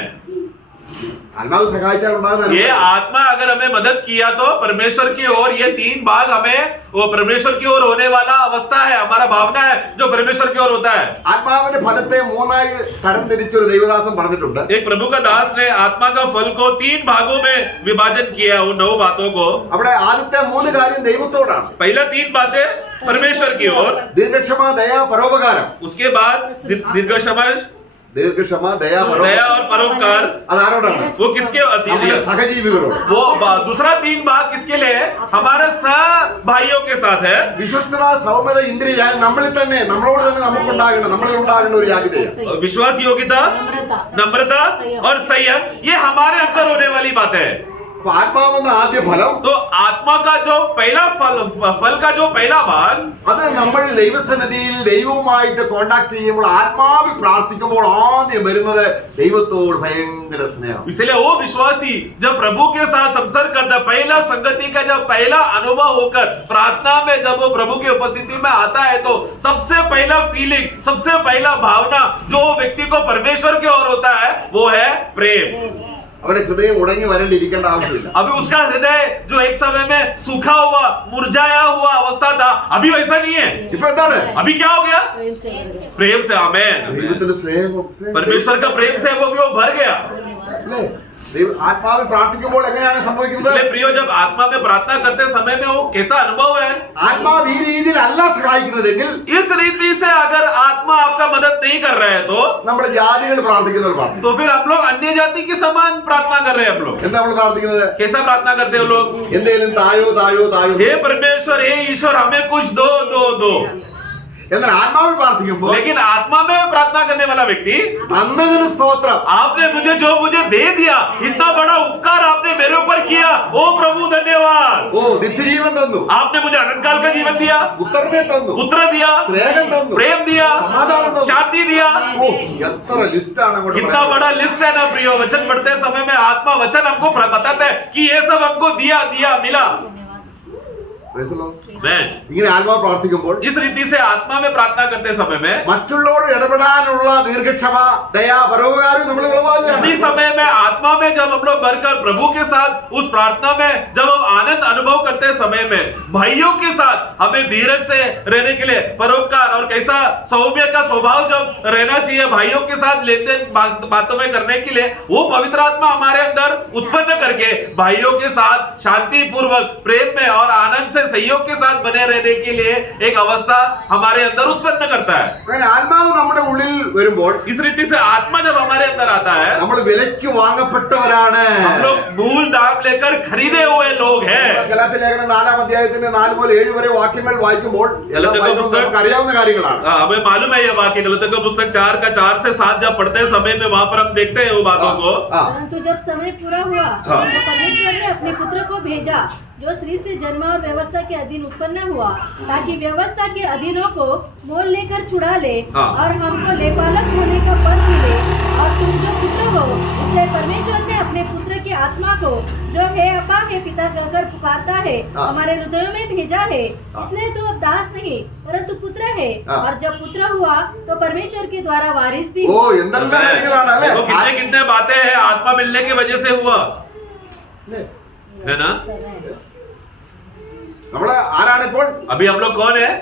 ആത്മാവ് സഹായിച്ചാൽ ഉണ്ടാകുന്ന ये आत्मा अगर हमें मदद किया तो परमेश्वर की ओर ये 3 भाग हमें, वो परमेश्वर की ओर होने वाला अवस्था है, हमारा भावना है जो परमेश्वर की ओर होता है। ആത്മാവിന്റെ ഫലത്തെ 3ആയി തരംതിരിച്ചൊരു ദൈവദാസൻ പറഞ്ഞിട്ടുണ്ട്. एक प्रभु का दास ने आत्मा का फल को 3 भागों में विभाजन किया, उन 9 बातों को। അവിടെ ആദ്യത്തെ 3 കാര്യം ദൈവത്തോടാണ്. पहला 3 बातें परमेश्वर की ओर, ദീർഘക്ഷമ, ദയ, പരോപകാരം. उसके बाद दीर्घ क्षमा, ദീർഘക്ഷമ, ദയ, दया और परोपकार। അതാരോടാണ്? वो किसके നമ്മുടെ अधीन? സഹജീവികളോട്. वो दूसरा 3 भाग किसके लिए है? हमारे सह भाइयों के साथ है। വിശ്വസ്തത, സൗമ്യത, ഇന്ദ്രിയ നമ്മളിൽ തന്നെ, നമ്മളോട് തന്നെ നമുക്കുണ്ടാകണം, നമ്മളിൽ ഉണ്ടാകുന്ന ഒരു യാഗതയാണ്. विश्वास, योग्यता, नम्रता और संयम, ये हमारे अंदर होने वाली बात है। അപ്പൊ ആത്മാവെന്ന ആദ്യ ഫലം, तो आत्मा का जो पहला फल का जो पहला भाग, അത് നമ്മൾ ദൈവസന്നിധിയിൽ ദൈവവുമായിട്ട് കോണ്ടാക്ട് ചെയ്യുമ്പോൾ, ആത്മാവിൽ പ്രാർത്ഥിക്കുമ്പോൾ ആദ്യം വരുന്നത് ദൈവത്തോട് ഭയങ്കര സ്നേഹം. इसलिए वो विश्वासी जब प्रभु के साथ संसर्ग करता है, पहला संगति का जब पहला अनुभव होकर प्रार्थना में जब वो प्रभु की उपस्थिति में आता है तो सबसे पहला फीलिंग, सबसे पहला भावना जो व्यक्ति को परमेश्वर की ओर होता है वो है प्रेम। അവരുടെ ഹൃദയം ഉടങ്ങി വരേണ്ടിയിരിക്കേണ്ട ആവശ്യമില്ല. अभी उसका हृदय जो एक समय में सूखा हुआ, मुरझाया हुआ अवस्था था, अभी वैसा नहीं है। ഇപ്പൊ എന്താണ്? अभी क्या हो गया? प्रेम से भर गया। प्रेम से। आमेन। ദൈവത്തിന്റെ സ്നേഹം, परमेश्वर का प्रेम से वो भी वो भर गया। അല്ലേ? ആത്മാവിൽ പ്രാർത്ഥിക്കുമ്പോൾ എങ്ങനെയാണ് സംഭവിക്കുന്നത്? इसलिए प्रियो, जब आत्मा में प्रार्थना करते समय में वो कैसा अनुभव है? ആത്മാവ് ഈ രീതിയിൽ അല്ല സഹായിക്കുന്നതെങ്കിൽ, इस रीति से अगर आत्मा आपका मदद नहीं कर रहा है तो നമ്മുടെ ജാതികൾ പ്രാർത്ഥിക്കുന്നവർ പ്രാർത്ഥിക്കും. फिर हम लोग अन्य जाति के समान प्रार्थना कर रहे हैं। हम लोग എന്താ നമ്മൾ പ്രാർത്ഥിക്കുന്നത്? कैसा प्रार्थना करते हैं लोग? എന്തെങ്കിലും തായോ തായോ തായോ. हे परमेश्वर, हे ईश्वर, हमें कुछ दो दो दो। എന്നാൽ ആത്മാവിൽ പ്രാർത്ഥിക്കുമ്പോൾ, लेकिन आत्मा में प्रार्थना करने वाला व्यक्ति, തന്നതിന് സ്തോത്രം, आपने मुझे दे दिया, इतना बड़ा उपकार आपने मेरे ऊपर किया, ओ प्रभु धन्यवाद। ഓ നിത്യജീവൻ തന്നു, आपने मुझे अनंत काल का जीवन दिया, പുത്രനെ തന്നു, पुत्र दिया, സ്നേഹം തന്നു, प्रेम दिया, സമാധാനം തന്നു. शांति दिया। ഓ എത്ര ലിസ്റ്റാണ് അങ്ങോട്ട് कितना बड़ा लिस्ट है ना प्रियो। वचन पढ़ते समय में आत्मा वचन हमको बताता है कि ये सब हमको दिया दिया मिला। Praise the Lord. मैं ഇങ്ങനെ ആത്മാവ് പ്രാർത്ഥിക്കുമ്പോൾ इस रीति से आत्मा में प्रार्थना करते समय में, മറ്റുള്ളവരോട് ഇടപെടാനുള്ള ദീർഘക്ഷമ, ദയ, പരോപകാരം നമ്മൾ इसी समय में आत्मा में जब हम लोग भरकर प्रभु के साथ उस प्रार्थना में जब हम आनंद अनुभव करते समय में भाइयों के साथ हमें धीरज से रहने के लिए, परोपकार और कैसा सौम्य का स्वभाव जब रहना चाहिए भाइयों के साथ लेन देन बातों में करने के लिए, वो पवित्र आत्मा हमारे अंदर उत्पन्न करके भाइयों के साथ शांति पूर्वक प्रेम में और आनंद से सहयोग के साथ बने रहने के लिए एक अवस्था हमारे अंदर उत्पन्न करता है। അങ്ങനെ ആത്മാവ് നമ്മുടെ ഉള്ളിൽ വരുമ്പോൾ, इस रीति से आत्मा जब हमारे अंदर आता है, നമ്മൾ വിലയ്ക്ക് വാങ്ങപ്പെട്ടവരാണ്. हम लोग मूल दाम लेकर खरीदे हुए लोग हैं। ഗലാത്യ ലേഖനം 4-ാം അധ്യായത്തിന്റെ 4 മുതൽ 7 വരെ വാക്യങ്ങൾ വായിക്കുമ്പോൾ നമുക്ക് അറിയാവുന്ന കാര്യങ്ങളാണ്. हमें मालूम है ये वाक्य, गलतियों का पुस्तक 4 का 4 से 7 जब पढ़ते समय में वहां पर हम देखते हैं वो बातों को। ആ, परंतु जब समय पूरा हुआ हाँ। तो परमेश्वर ने अपने पुत्र को भेजा जो स्त्री से जन्मा और व्यवस्था के अधीन उत्पन्न हुआ, ताकि व्यवस्था के अधीनों को मोल लेकर छुड़ा ले हाँ। और हमको लेपालक होने का पद मिले। और तुम जो पुत्र हो, इसलिए परमेश्वर ने अपने पुत्र की आत्मा को, जो हे अब्बा हे पिता कहकर पुकारता है, हाँ। हमारे हृदयों में भेजा है। हाँ। इसलिए तू अब दास नहीं परंतु पुत्र है। हाँ। और जब पुत्र हुआ तो परमेश्वर के द्वारा वारिस भी ഓ എന്തെല്ലാം കാര്യങ്ങളാണ് അല്ലേ देखो कितने कितने बातें हैं आत्मा मिलने की वजह से हुआ है ना। നമ്മള് ആരാണിപ്പോൾ अभी हम लोग कौन है?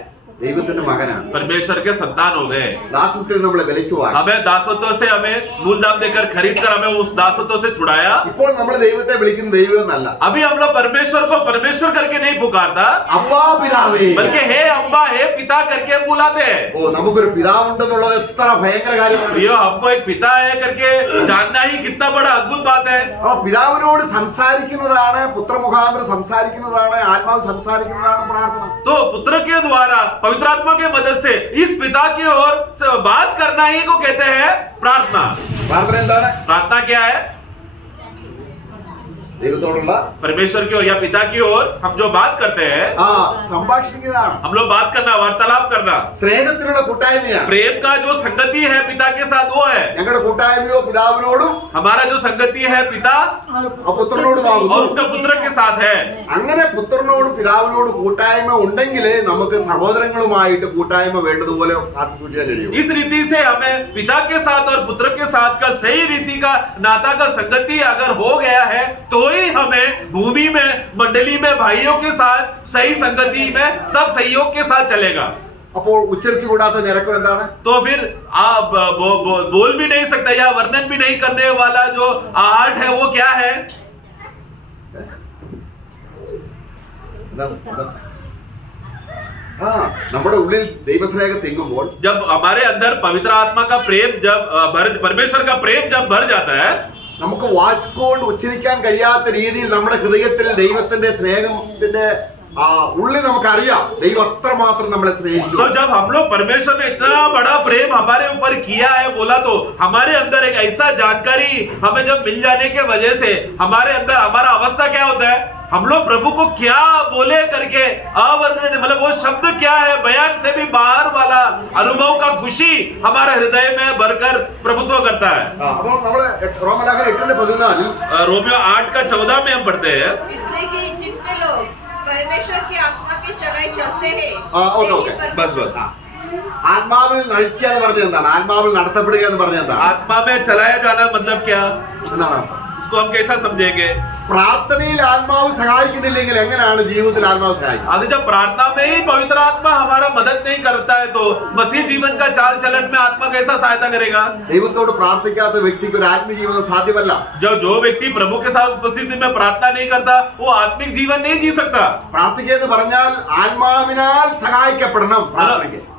ദൈവത്തിന്റെ മകനാണ് परमेश्वर के संतान हो गए। ദാസത്തിൽ നമ്മളെ വിലയ്ക്കുവാൻ हमें दासत्व से हमें मूल दाम देकर खरीद कर हमें उस दासत्व से छुड़ाया। ഇപ്പോൾ നമ്മൾ ദൈവത്തെ വിളിക്കുന്ന ദൈവം എന്നല്ല, अभी हम लोग परमेश्वर को परमेश्वर करके नहीं पुकारता, അബ്ബാ പിതാവേ। बल्कि हे अब्बा हे पिता करके बुलाते हैं। ഓ നമുക്കൊരു പിതാവുണ്ടെന്നുള്ളത് എത്ര ഭയങ്കര കാര്യമാണ്। ये हमको एक पिता है करके जानना ही कितना बड़ा अद्भुत बात है। അപ്പൊ പിതാവിനോട് സംസാരിക്കുന്നതാണ്, പുത്രമുഖാന്തരം സംസാരിക്കുന്നതാണ്, ആത്മാവ് സംസാരിക്കുന്നതാണ് പ്രാർത്ഥന. तो पुत्र के द्वारा पवित्र आत्मा के मदद से इस पिता की ओर से बात करना ही को कहते हैं प्रार्थना। പ്രാർത്ഥന എന്താണ്? प्रार्थना क्या है? ദൈവത്തോടുള്ള परमेश्वर की ओर या पिता की ओर हम जो बात करते हैं, സംഭാഷിക്കുന്നതാണ്, हम लोग बात करना, वार्तालाप करना, സ്നേഹത്തിനുള്ള കൂട്ടായ്മയാണ്. प्रेम का जो संगति है पिता के साथ वो है। ഞങ്ങളുടെ കൂട്ടായ്മയോ പിതാവിനോടും हमारा जो संगति है पिता പുത്രനോടുമാകുന്നു. और उसके पुत्र के साथ है। അങ്ങനെ പുത്രനോടും പിതാവിനോടും കൂട്ടായ്മ ഉണ്ടെങ്കിലേ നമുക്ക് സഹോദരങ്ങളുമായിട്ട് കൂട്ടായ്മ വേണ്ടതുപോലെ കാത്തുസൂക്ഷിക്കാൻ കഴിയും. इस रीति से हमें पिता के साथ और पुत्र के साथ का सही रीति का नाता का संगति अगर हो गया है तो ही हमें भूमि में मंडली में भाइयों के साथ सही संगति में सब सहयोग के साथ चलेगा। അപ്പോൾ ഉച്ചരിച്ചു കൂടാത്ത ഞരക്കം എന്താണ്? तो फिर आप बोल भी नहीं सकता या वर्णन भी नहीं करने वाला जो आहट है वो क्या है? നമ്മുടെ ഉള്ളിൽ ദൈവസ്നേഹം തിങ്ങുമ്പോൾ, जब हमारे अंदर पवित्र आत्मा का प्रेम जब परमेश्वर का प्रेम जब भर जाता है, നമുക്ക് വാക്കുകൊണ്ട് ഉച്ചരിക്കാൻ കഴിയാത്ത രീതിയിൽ നമ്മുടെ ഹൃദയത്തിൽ ദൈവത്തിന്റെ സ്നേഹത്തിന്റെ ഉള്ളിൽ നമുക്കറിയാം ദൈവം അത്രമാത്രം നമ്മളെ സ്നേഹിച്ചു. तो जब हम लोग परमेश्वर ने इतना बड़ा प्रेम हमारे ऊपर किया है बोला, तो हमारे अंदर एक ऐसा जानकारी हमें जब मिल जाने के वजह से हमारे अंदर हमारा अवस्था क्या होता है, हम लोग प्रभु को क्या बोले करके अवर्णन, मतलब वो शब्द क्या है, बयान से भी बाहर वाला अनुभव का खुशी हमारे हृदय में भरकर प्रभुत्व करता है। അപ്പോൾ നമ്മള് റോമലേഖനം 8:14 रोमियो 8:14 में हम पढ़ते हैं, इसलिए कि जितने लोग परमेश्वर की आत्मा के चलाए चलते हैं, ഓക്കെ यही ഓക്കെ बस बस ആത്മാവിൽ നയിക്കുക എന്ന് പറഞ്ഞത് എന്താണ്? ആത്മാവിൽ നടത്തപ്പെടുക എന്ന് പറഞ്ഞത് എന്താണ്? आत्मा में चलाया जाना मतलब क्या, എന്താണ്? इसको हम कैसा समझेंगे? പ്രാർത്ഥനയിൽ ആത്മാവ് സഹായിക്കുന്നില്ലെങ്കിൽ എങ്ങനെയാണ് ജീവിതത്തിൽ ആത്മാവ് സഹായിക്കുക? अगर जब प्रार्थना में ही पवित्र आत्मा हमारा मदद नहीं करता है तो मसीह जीवन का चाल चलन में आत्मा कैसा सहायता करेगा? ദൈവത്തോട് പ്രാർത്ഥിക്കാത്ത വ്യക്തിക്ക് ഒരു ആത്മജീവിതം സാധ്യമല്ല. जो व्यक्ति प्रभु के साथ उपस्थिति में प्रार्थना नहीं करता वो आत्मिक जीवन नहीं जी सकता। പ്രാർത്ഥിക്കുക എന്ന് പറഞ്ഞാൽ ആത്മാവിനാൽ സഹായിക്കപ്പെടണം.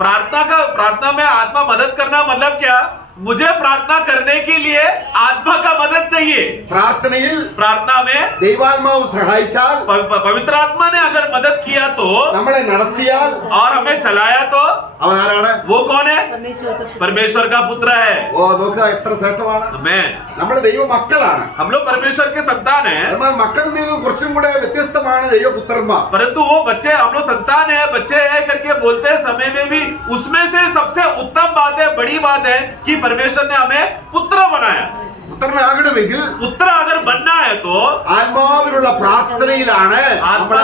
പ്രാർത്ഥനയ്ക്ക് प्रार्थना में आत्मा मदद करना मतलब क्या? मुझे प्रार्थना करने के लिए आत्मा का मदद चाहिए। പ്രാർത്ഥനയിൽ प्रार्थना में ദൈവാത്മാവ് സഹായിച്ചാൽ, पवित्र आत्मा ने अगर मदद किया तो നമ്മളെ നടത്തിയാൽ और हमें चलाया तो അവൻ ആരാണ്? वो कौन है? परमेश्वर का पुत्र। परमेश्वर का पुत्र है। ഓ നോക്കുക എത്ര ശ്രേഷ്ഠമാണ്. मैं നമ്മുടെ ദൈവ മക്കളാണ്. हम लोग परमेश्वर के संतान हैं, എന്നാൽ മക്കളിൽ നിന്നും കുറച്ചും കൂടെ വ്യത്യസ്തമാണ് ദൈവപുത്രന്മാർ. परंतु वो बच्चे हम लोग संतान है बच्चे है करके बोलते समय में भी उसमें से सबसे उत्तम बात है, बड़ी बात है कि परमेश्वर ने हमें पुत्र बनाया। പുത്രനാകണമെങ്കിൽ पुत्र अगर बनना है तो ആത്മാവിലുള്ള പ്രാർത്ഥനയിലാണ് നമ്മൾ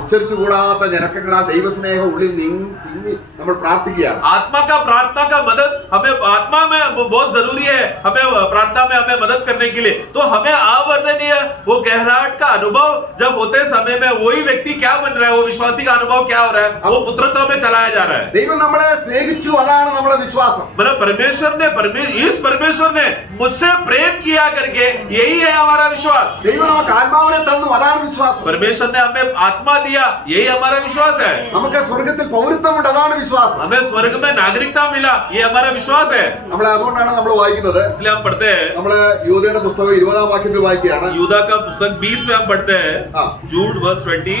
ഉച്ചരിച്ചു കൂടാത്ത ഞരക്കങ്ങളാ ദൈവസ്നേഹം ഉള്ളിൽ തിങ്ങി നമ്മൾ പ്രാർത്ഥിക്കുകയാണ്. आत्मा का प्रार्थना का मदद हमें आत्मा में बहुत जरूरी है, हमें प्रार्थना में हमें मदद करने के लिए। तो हमें अवर्णनीय वो गहराहट का अनुभव जब होते समय में वही व्यक्ति क्या बन रहा है, वो विश्वासी का अनुभव क्या हो रहा है, वो पुत्रत्व में चलाया जा रहा है। ദൈവം നമ്മളെ സ്നേഹിച്ചു, അതാണ് നമ്മുടെ വിശ്വാസം. मतलब परमेश्वर ने मुझसे प्रेम किया करके यही है हमारा विश्वास। ദൈവം നമുക്ക് ആത്മാവിനെ തന്നു, അതാണ് വിശ്വാസം. परमेश्वर ने हमें आत्मा दिया, यही हमारा विश्वास है। നമുക്ക് സ്വർഗത്തിൽ പൗരത്വമുണ്ട്, അതാണ് വിശ്വാസം. हमें स्वर्ग में नागरिकता मिला, ये हमारा विश्वास है। നമ്മൾ അതുകൊണ്ടാണ് നമ്മൾ വായിക്കുന്നത്. इसलिए हम पढ़ते हैं നമ്മള് യൂദയുടെ പുസ്തകം 20-ാം വാക്യത്തിൽ വായിക്കുകയാണ്. यूदा का पुस्तक 20 में हम पढ़ते हैं, हाँ। जूड वर्स 20।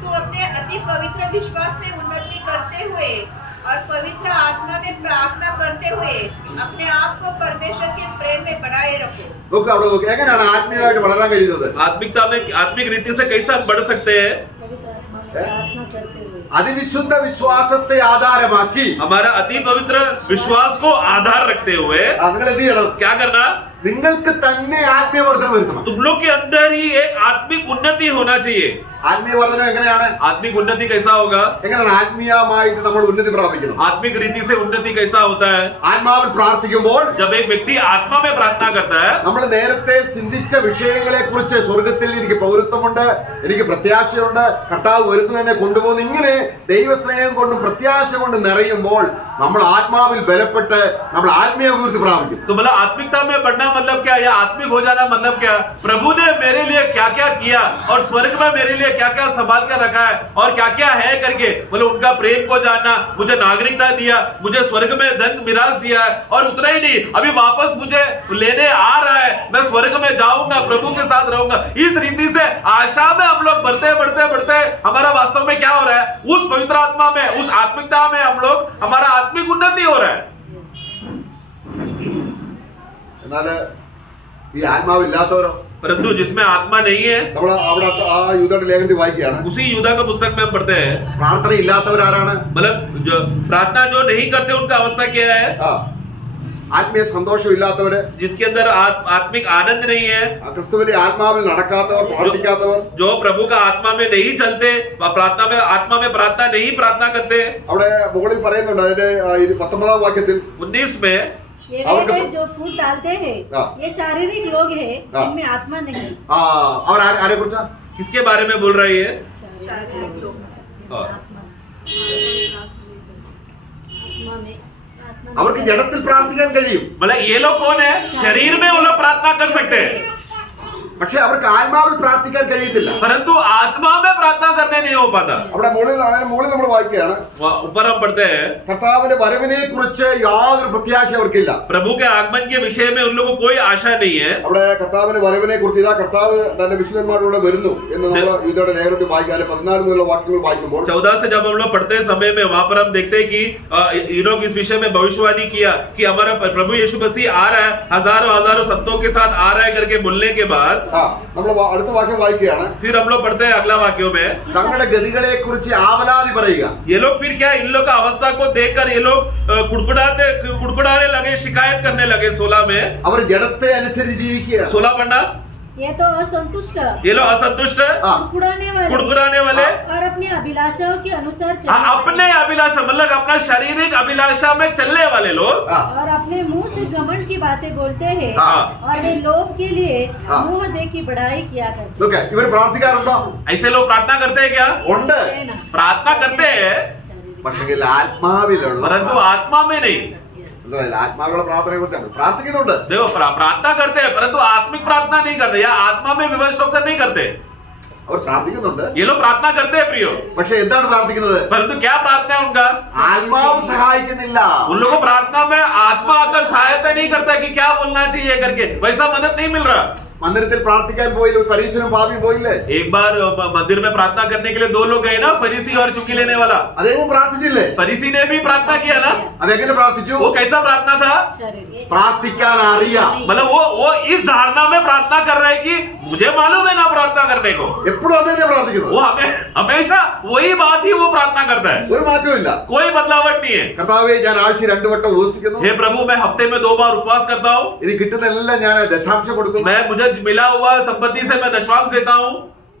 तुम अपने अति पवित्र विश्वास में उन्नति करते हुए और पवित्र आत्मा में प्रार्थना करते हुए अपने आप को परमेश्वर के प्रेम में बनाए रखो। നോക്ക് അവിടെ നോക്ക് എങ്ങനെയാണ് ആത്മീയമായിട്ട് വളരാൻ കഴിയുന്നത്? आत्मिकता में आत्मिक रीति से कैसे हम बढ़ सकते हैं? पवित्र आत्मा में प्रार्थना करते हुए അതിവിശുദ്ധ വിശ്വാസത്തെ ആധാരമാക്കി हमारा अति पवित्र विश्वास को आधार रखते हुए നിങ്ങൾ എന്ത് ചെയ്യണം? क्या करना? നിങ്ങൾക്ക് തന്നെ ആത്മീയവർദ്ധനം വരുത്തണം. तुम लोग के अंदर ही एक आत्मिक उन्नति होना चाहिए। ആത്മീയവർദ്ധനം എങ്ങനെയാണ്? आत्मिक उन्नति कैसा होगा? എങ്ങനെയാണ് ആത്മീയമായിട്ട് നമ്മൾ ഉന്നതി പ്രാപിക്കുന്നത്? आत्मिक रीति से उन्नति कैसा होता है? ആത്മാവിൽ പ്രാർത്ഥിക്കുമ്പോൾ जब एक व्यक्ति आत्मा में प्रार्थना करता है, നമ്മൾ നേരത്തെ ചിന്തിച്ച വിഷയങ്ങളെ കുറിച്ച് സ്വർഗത്തിൽ എനിക്ക് പൗരത്വമുണ്ട്, എനിക്ക് പ്രത്യാശയുണ്ട്, കർത്താവ് വരുന്നു എന്നെ കൊണ്ടുപോകുന്നു, ഇങ്ങനെ ദൈവസ്നേഹം കൊണ്ടും പ്രത്യാശ കൊണ്ടും നിറയുമ്പോൾ നമ്മൾ ആത്മാവിൽ ബലപ്പെട്ട് നമ്മൾ ആത്മീയ അഭിവൃദ്ധി പ്രാപിക്കും. तो मतलब आत्मिकता में बढ़ना मतलब क्या, या आत्मिक हो जाना मतलब क्या? प्रभु ने मेरे लिए क्या क्या किया और स्वर्ग में मेरे लिए क्या क्या संभाल कर रखा है और क्या क्या है करके, मतलब उनका प्रेम को जानना, मुझे नागरिकता दिया, मुझे स्वर्ग में धन मिरास दिया है, और उतना ही नहीं, अभी वापस मुझे लेने आ रहा है, मैं स्वर्ग में जाऊंगा, प्रभु के साथ रहूंगा। इस रीति से आशा में हम लोग बढ़ते बढ़ते बढ़ते हमारा वास्तव में क्या हो रहा है? उस पवित्र आत्मा में, उस आत्मिकता में हम लोग, हमारा आत्मिक उन्नति हो रहा है। എന്നാൽ ഈ ആത്മാവില്ലാത്തവരോ? परंतु जिसमें आत्मा नहीं है, നമ്മൾ അവിടെ ആ യൂദയുടെ ലേഖനത്തിൽ വായിക്കുകയാണ്, उसी यूदा के पुस्तक में हम पढ़ते हैं, പ്രാർത്ഥന ഇല്ലാത്തവരാരാണ്? मतलब जो प्रार्थना जो नहीं करते उनका अवस्था क्या है? ആ ആത്മീയ സന്തോഷം ഇല്ലാത്തവര്, जिनके अंदर आत्मिक आनंद नहीं है, ക്രിസ്തുവിന്റെ ആത്മാവിൽ നടക്കാത്തവർ, പ്രാർത്ഥിക്കാത്തവർ, जो प्रभु का आत्मा में नहीं चलते, प्रार्थना में आत्मा में प्रार्थना नहीं प्रार्थना करते। അവിടെ മുകളിൽ പറയുന്നുണ്ട് അതിന്റെ 19-ാം വാക്യത്തിൽ 19 में ये और वे हैं जो फूट डालते हैं, हाँ। ये शारीरिक लोग हैं हाँ। जिनमें आत्मा नहीं। ആ അവർ ആരെ കുറിച്ചാ? किसके बारे में बोल रही है? शारीरिक लोग। हाँ। आत्मा में आत्मा में അവർക്ക് ജഡത്തിൽ പ്രാർത്ഥിക്കാൻ കഴിയും, मतलब ये लोग कौन है? शरीर में वो लोग प्रार्थना कर सकते हैं, പക്ഷെ അവർക്ക് ആത്മാവിൽ പ്രാർത്ഥിക്കാൻ കഴിയത്തില്ല. परंतु आत्मा में प्रार्थना करने नहीं हो पाता। അവിടെ അതിന് മുകളിൽ നമ്മൾ വായിക്കുകയാണ്, ऊपर हम पढ़ते हैं, കർത്താവിന്റെ വരവിനെ കുറിച്ച് യാതൊരു പ്രത്യാശ അവർക്കില്ല. प्रभु के आगमन के विषय में उन लोगों को कोई आशा नहीं है। അവിടെ കർത്താവിന്റെ വരവിനെ കുറിച്ച് ഇതാ കർത്താവ് തന്റെ വിശുദ്ധന്മാരുടെ വരുന്നു എന്ന് നമ്മൾ യൂദയുടെ ലേഖനത്തിൽ വായിക്കാൻ 14 മുതലുള്ള വാക്യങ്ങൾ വായിക്കുമ്പോൾ 14 से जब हम लोग पढ़ते समय में वहां पर हम देखते हैं कि ये लोग इस विषय में भविष्यवाणी किया कि हमारा प्रभु यीशु मसीह आ रहा है, हजारों हजारों संतों के साथ आ रहा है करके बोलने के बाद നമ്മൾ അടുത്ത വാക്യം വായിക്കുകയാണ്, फिर हम लोग पढ़ते हैं अगला वाक्यों में, തങ്ങളുടെ ഗതികളെ കുറിച്ച് ആവലാതി പറയുക. ये लोग फिर क्या, इन लोग का अवस्था को देखकर ये लोग कुड़कुड़ाने लगे, शिकायत करने लगे। 16 में, അവർ ജഡത്തെ അനുസരിച്ച് ജീവിക്കുക. 16 पढ़ना, ये तो असंतुष्ट, ये लोग असंतुष्ट, कुड़कुड़ाने वाले और अपनी अभिलाषाओं के अनुसार अपने अभिलाषा मतलब अपना शारीरिक अभिलाषा में चलने वाले लोग, और अपने मुंह से घमंड की बातें बोलते हैं, हाँ। और वे लोभ के लिए हाँ। मुंह दे की बढ़ाई किया करते നോക്കെ ഇവർ പ്രാർത്ഥിക്കാറുണ്ടോ? ऐसे लोग प्रार्थना करते हैं क्या? ഉണ്ട്, हैं ना। प्रार्थना करते हैं, പക്ഷെങ്കിൽ ആത്മാവിലുള്ള परंतु आत्मा में नहीं। ആത്മാവിലുള്ള പ്രാർത്ഥനയെ കുറിച്ചാണ് പ്രാർത്ഥിക്കുന്നുണ്ട്. देखो प्रार्थना करते हैं परंतु आत्मिक प्रार्थना नहीं करते, या आत्मा में विवश होकर नहीं करते। അവർ പ്രാർത്ഥിക്കുന്നുണ്ട്, ये लोग प्रार्थना करते हैं प्रियो, പക്ഷെ എന്താണ് പ്രാർത്ഥിക്കുന്നത്? परंतु क्या प्रार्थना है उनका? ആത്മാവ് സഹായിക്കുന്നില്ല. उन लोगों को प्रार्थना में आत्मा आकर सहायता नहीं करता कि क्या बोलना चाहिए करके, वैसा मदद नहीं मिल रहा। മന്ദിരത്തിൽ പ്രാർത്ഥിക്കാൻ പോയില്ല, ഒരു പരീക്ഷനും പാപിയും പോയില്ലേ? एक बार मंदिर में प्रार्थना करने के लिए 2 लोग गए ना, फरीसी और चुंगी लेने वाला। അദ്ദേഹം പ്രാർത്ഥിച്ചില്ലേ? फरीसी ने भी प्रार्थना किया ना। അതെങ്ങനെ പ്രാർത്ഥിച്ചു? वो कैसा प्रार्थना था? शरीर പ്രാർത്ഥിക്കാൻ അറിയാം. मतलब वो इस धारणा में प्रार्थना कर रहा है कि मुझे मालूम है ना प्रार्थना करने को। എപ്പോഴും അത് തന്നെ പ്രാർത്ഥിക്കുന്നത്, वो हमेशा वही बात ही वो प्रार्थना करता है, ഒരു മാറ്റവും कोई बदलावट नहीं है। കർത്താവേ ഞാൻ ആഴ്ച 2 വട്ടം ഉപവസിക്കുന്നു, हे प्रभु, मैं हफ्ते में 2 बार उपवास करता हूँ, ഇത് കിട്ടുന്നതെല്ലാം ഞാൻ ദശാംശം കൊടുക്കുന്നു. मैं मुझे मिला हुआ संपत्ति से मैं दशमांश देता हूँ।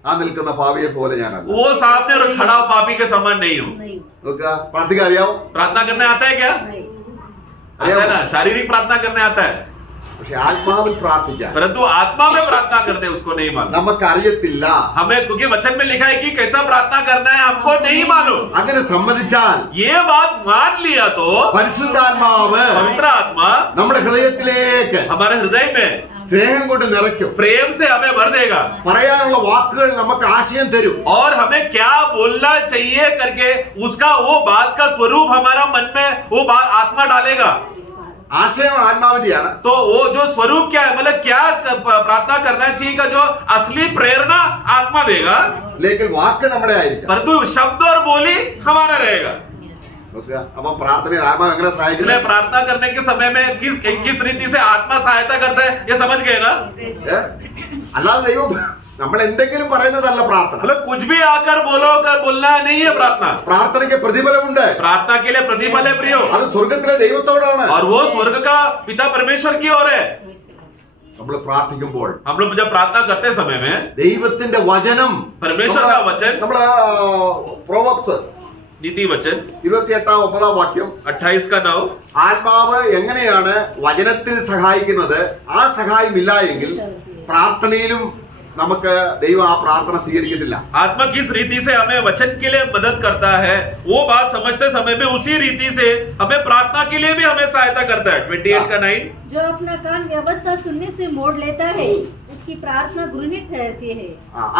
ആ നിൽക്കുന്ന പാപിയെ പോലെ ഞാനല്ല. वो सामने और खड़ा पापी के समान नहीं हूँ। नहीं നോക്കുക, പ്രാർത്ഥിക്കാൻ അറിയാവോ? प्रार्थना करने आता है क्या? नहीं आता है ना, शारीरिक प्रार्थना करने आता है, പക്ഷെ ആത്മാവിൽ പ്രാർത്ഥിക്കാൻ परंतु आत्मा में प्रार्थना करने उसको नहीं मालूम। നമുക്ക് അറിയത്തില്ല. हमें क्योंकि वचन में लिखा है कि कैसा प्रार्थना करना है हमको नहीं मालूम। അങ്ങനെ സമ്മതിച്ചാൽ ये बात मान लिया तो പരിശുദ്ധാത്മാവ് पवित्र आत्मा നമ്മുടെ ഹൃദയത്തിലേക്ക് हमारे हृदय में സ്നേഹം കൊണ്ട് നിറയ്ക്കും. प्रेम से हमें भर देगा പറയാനുള്ള വാക്കുകൾ നമുക്ക് ആശയം തരും. और हमें क्या बोलना चाहिए करके उसका वो बात का स्वरूप हमारा मन में वो बात आत्मा डालेगा। ആശയം ആത്മാവിന്റെയാണ്. तो वो जो स्वरूप क्या है, मतलब क्या प्रार्थना करना चाहिए का जो असली प्रेरणा आत्मा देगा, ലേക്കിൽ വാക്ക് നമ്മുടെ ആയിരിക്കും. परंतु शब्द और बोली हमारा रहेगा। നോക്കുക, അപ്പൊ പ്രാർത്ഥനയിൽ ആത്മാവ് എങ്ങനെ इसलिए സഹായിക്കുന്നത്? प्रार्थना करने के समय में किस रीति से आत्मा सहायता करता है, ये समझ गए ना? ഏ? അല്ലാതെ ദൈവം നമ്മൾ എന്തെങ്കിലും പറയുന്നതല്ല പ്രാർത്ഥന. मतलब कुछ भी आकर बोलना नहीं है प्रार्थना. പ്രാർത്ഥനയ്ക്ക് പ്രതിഫലമുണ്ട്. प्रार्थना के लिए प्रतिफल है प्रियो, അത് സ്വർഗത്തിലെ ദൈവത്തോടാണ്. और वो स्वर्ग का पिता परमेश्वर की ओर है. നമ്മൾ പ്രാർത്ഥിക്കുമ്പോൾ हम लोग जब प्रार्थना करते समय में ദൈവത്തിന്റെ വചനം, परमेश्वर का वचन, നമ്മുടെ പ്രോവർബ്സ് नीति वचन 28-9 വാക്യം, 28 का 9, ആത്മാവ് എങ്ങനെയാണ് വചനത്തിൽ സഹായിക്കുന്നത്, ആ സഹായം ഇല്ല എങ്കിൽ പ്രാർത്ഥനയിലും നമുക്ക് ദൈവം ആ പ്രാർത്ഥന സ്വീകരിക്കത്തില്ല. आत्मा किस रीति से हमें वचन के लिए मदद करता है, वो बात समझते समय में उसी रीति से हमें प्रार्थना के लिए भी हमें सहायता करता है. 28 का 9, जो अपना कान व्यवस्था सुनने से मोड़ लेता है उसकी प्रार्थना घृणित ठहरती है.